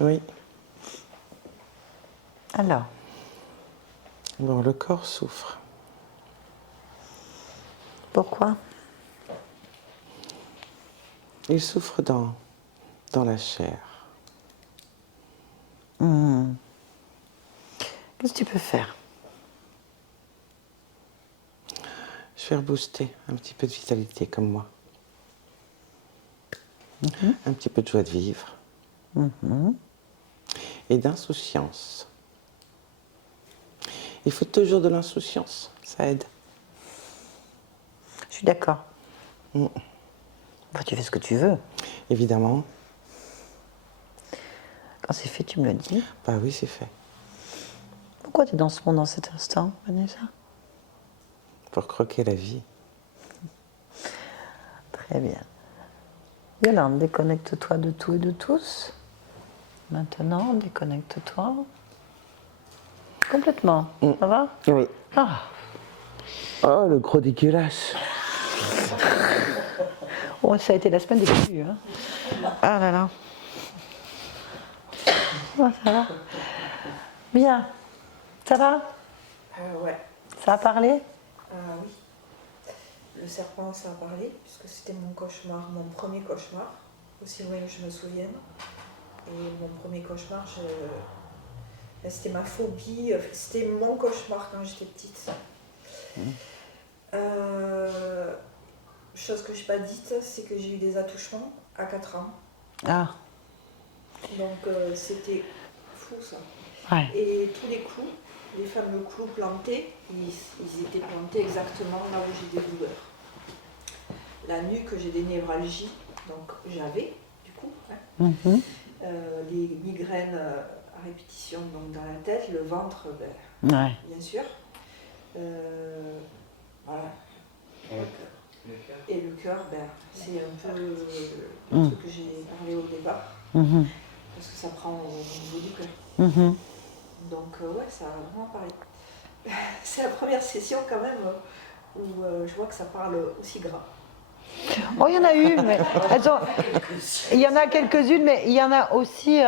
Oui. Alors, Bon, le corps souffre. pourquoi? Il souffre dans la chair. Qu'est-ce que tu peux faire? Je vais rebooster un petit peu de vitalité comme moi. Un petit peu de joie de vivre. Et d'insouciance. Il faut toujours de l'insouciance, ça aide. Je suis d'accord. Bah, tu fais ce que tu veux. Évidemment. Quand c'est fait, tu me le dis. Bah oui, c'est fait. Pourquoi tu es dans ce monde dans cet instant, Vanessa? Pour croquer la vie. Très bien. Yolande, déconnecte-toi de tout et de tous. Maintenant, déconnecte-toi. Complètement. Ça va? Oui. Ah. Oh, le gros dégueulasse. Oh, ça a été la semaine des coups, hein. Ah là là. Oh, ça va? Bien. Ça va? Ouais. Ça a parlé? Oui. Le serpent, ça a parlé, puisque c'était mon cauchemar, mon premier cauchemar, aussi loin que je me souvienne. Et mon premier cauchemar, c'était ma phobie, c'était mon cauchemar quand j'étais petite. Chose que je n'ai pas dite, c'est que j'ai eu des attouchements à 4 ans. Ah. Donc c'était fou ça. Ouais. Et tous les clous, les fameux clous plantés, ils étaient plantés exactement là où j'ai des douleurs. La nuque, j'ai des névralgies, donc j'avais du coup. Les migraines à répétition donc dans la tête, le ventre, Ouais. bien sûr. Voilà. Et le cœur, c'est un peu le truc que j'ai parlé au départ, parce que ça prend au niveau du cœur. Donc ouais, ça a vraiment parlé. C'est la première session quand même où je vois que ça parle aussi gras. Oh, il y en a eu, mais il y en a quelques-unes, mais il y en a aussi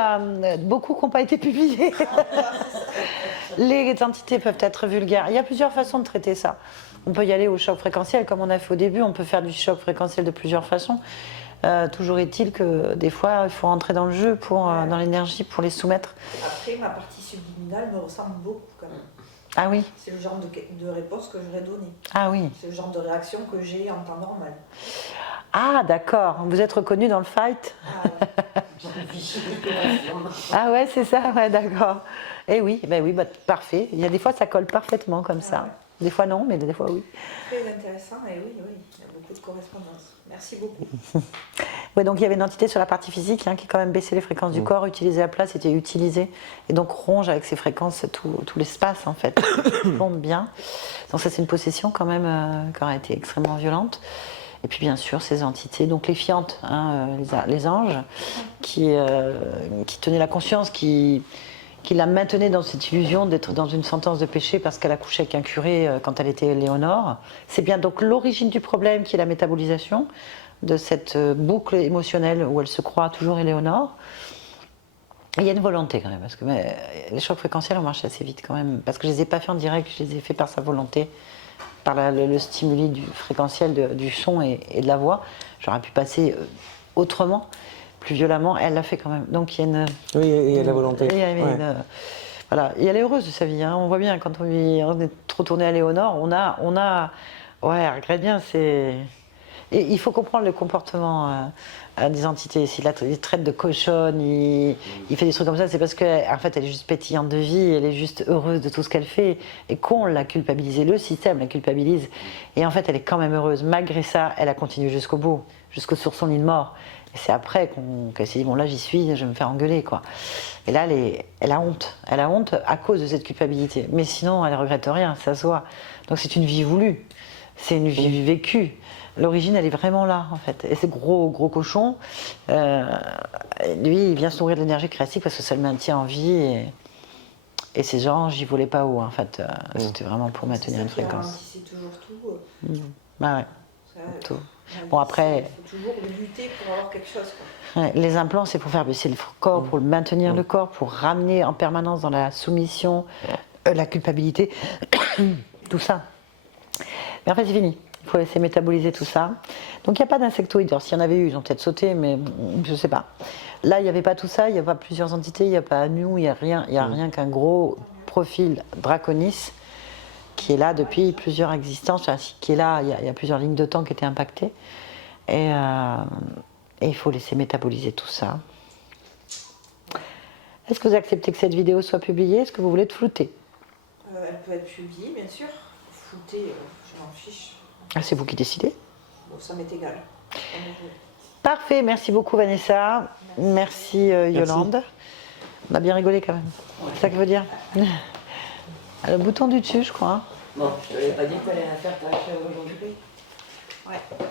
beaucoup qui n'ont pas été publiées. Les entités peuvent être vulgaires. Il y a plusieurs façons de traiter ça. On peut y aller au choc fréquentiel, comme on a fait au début. On peut faire du choc fréquentiel de plusieurs façons. Toujours est-il que des fois, il faut rentrer dans le jeu, dans l'énergie, pour les soumettre. Après, ma partie subliminale me ressemble beaucoup quand même. Ah oui. C'est le genre de réponse que j'aurais donné. Ah oui. C'est le genre de réaction que j'ai en temps normal. Ah, d'accord. Vous êtes reconnu dans le fight? Ah ouais, c'est ça, ouais, d'accord. Eh oui, ben oui, bah, parfait. Il y a des fois, ça colle parfaitement comme ça. Des fois non, mais des fois oui. Très intéressant, et oui, oui, il y a beaucoup de correspondance. Merci beaucoup. Ouais, donc il y avait une entité sur la partie physique qui quand même baissait les fréquences du corps, utilisait la place, était utilisée, et donc ronge avec ses fréquences tout l'espace en fait, plombe bien. Donc ça c'est une possession quand même qui aurait été extrêmement violente. Et puis bien sûr ces entités, donc les fiantes, les anges, qui tenaient la conscience, qui la maintenait dans cette illusion d'être dans une sentence de péché parce qu'elle a couché avec un curé quand elle était Léonore. C'est bien donc l'origine du problème qui est la métabolisation de cette boucle émotionnelle où elle se croit toujours Éléonore. Et il y a une volonté quand même, parce que les chocs fréquentiels ont marché assez vite quand même, parce que je ne les ai pas fait en direct, je les ai fait par sa volonté, par le stimuli du fréquentiel du son et de la voix. J'aurais pu passer autrement, plus violemment, elle l'a fait quand même. Donc il y a une... Oui, il y a la volonté. Voilà. Et elle est heureuse de sa vie, hein. On voit bien, quand on est trop tourné à Léonore, on a... Ouais, elle regrette bien, c'est... Et il faut comprendre le comportement des entités. S'il les traite de cochonne, il fait des trucs comme ça, c'est parce qu'en fait, elle est juste pétillante de vie, elle est juste heureuse de tout ce qu'elle fait, et qu'on l'a culpabilisée, le système la culpabilise. Et en fait, elle est quand même heureuse. Malgré ça, elle a continué jusqu'au bout, sur son lit de mort. Et c'est après qu'elle s'est dit, bon là j'y suis, je vais me faire engueuler, quoi. Et là, elle a honte. Elle a honte à cause de cette culpabilité. Mais sinon, elle regrette rien, ça se voit. Donc c'est une vie voulue, c'est une vie vécue. L'origine, elle est vraiment là, en fait. Et ce gros cochon, lui, il vient se nourrir de l'énergie créatique parce que ça le maintient en vie. Et ces anges, j'y volais pas haut, en fait. C'était vraiment pour maintenir une fréquence. C'est toujours tout. Bah ouais. Ça, Tout. Bon, après... Il faut toujours lutter pour avoir quelque chose, quoi. Ouais, les implants, c'est pour faire baisser le corps, pour le maintenir le corps, pour ramener en permanence dans la soumission, la culpabilité, tout ça. Mais en fait, c'est fini. Il faut laisser métaboliser tout ça. Donc il n'y a pas d'insectoïdes. Alors s'il y en avait eu, ils ont peut-être sauté, mais je ne sais pas. Là, il n'y avait pas tout ça, il n'y a pas plusieurs entités, il n'y a pas nous, il n'y a rien. Il n'y a rien qu'un gros profil Draconis qui est là depuis plusieurs existences, enfin, qui est là, il y a plusieurs lignes de temps qui étaient impactées. Et il faut laisser métaboliser tout ça. Est-ce que vous acceptez que cette vidéo soit publiée? Est-ce que vous voulez être flouté? Elle peut être publiée, bien sûr. Flouter, je m'en fiche. Ah, c'est vous qui décidez? Bon, ça m'est égal. Parfait, merci beaucoup Vanessa. Merci Yolande. On a bien rigolé quand même. C'est ça que veut dire? Le bouton du dessus, je crois. Bon, je t'avais pas dit que t'allais la faire ta chèvre aujourd'hui. Ouais.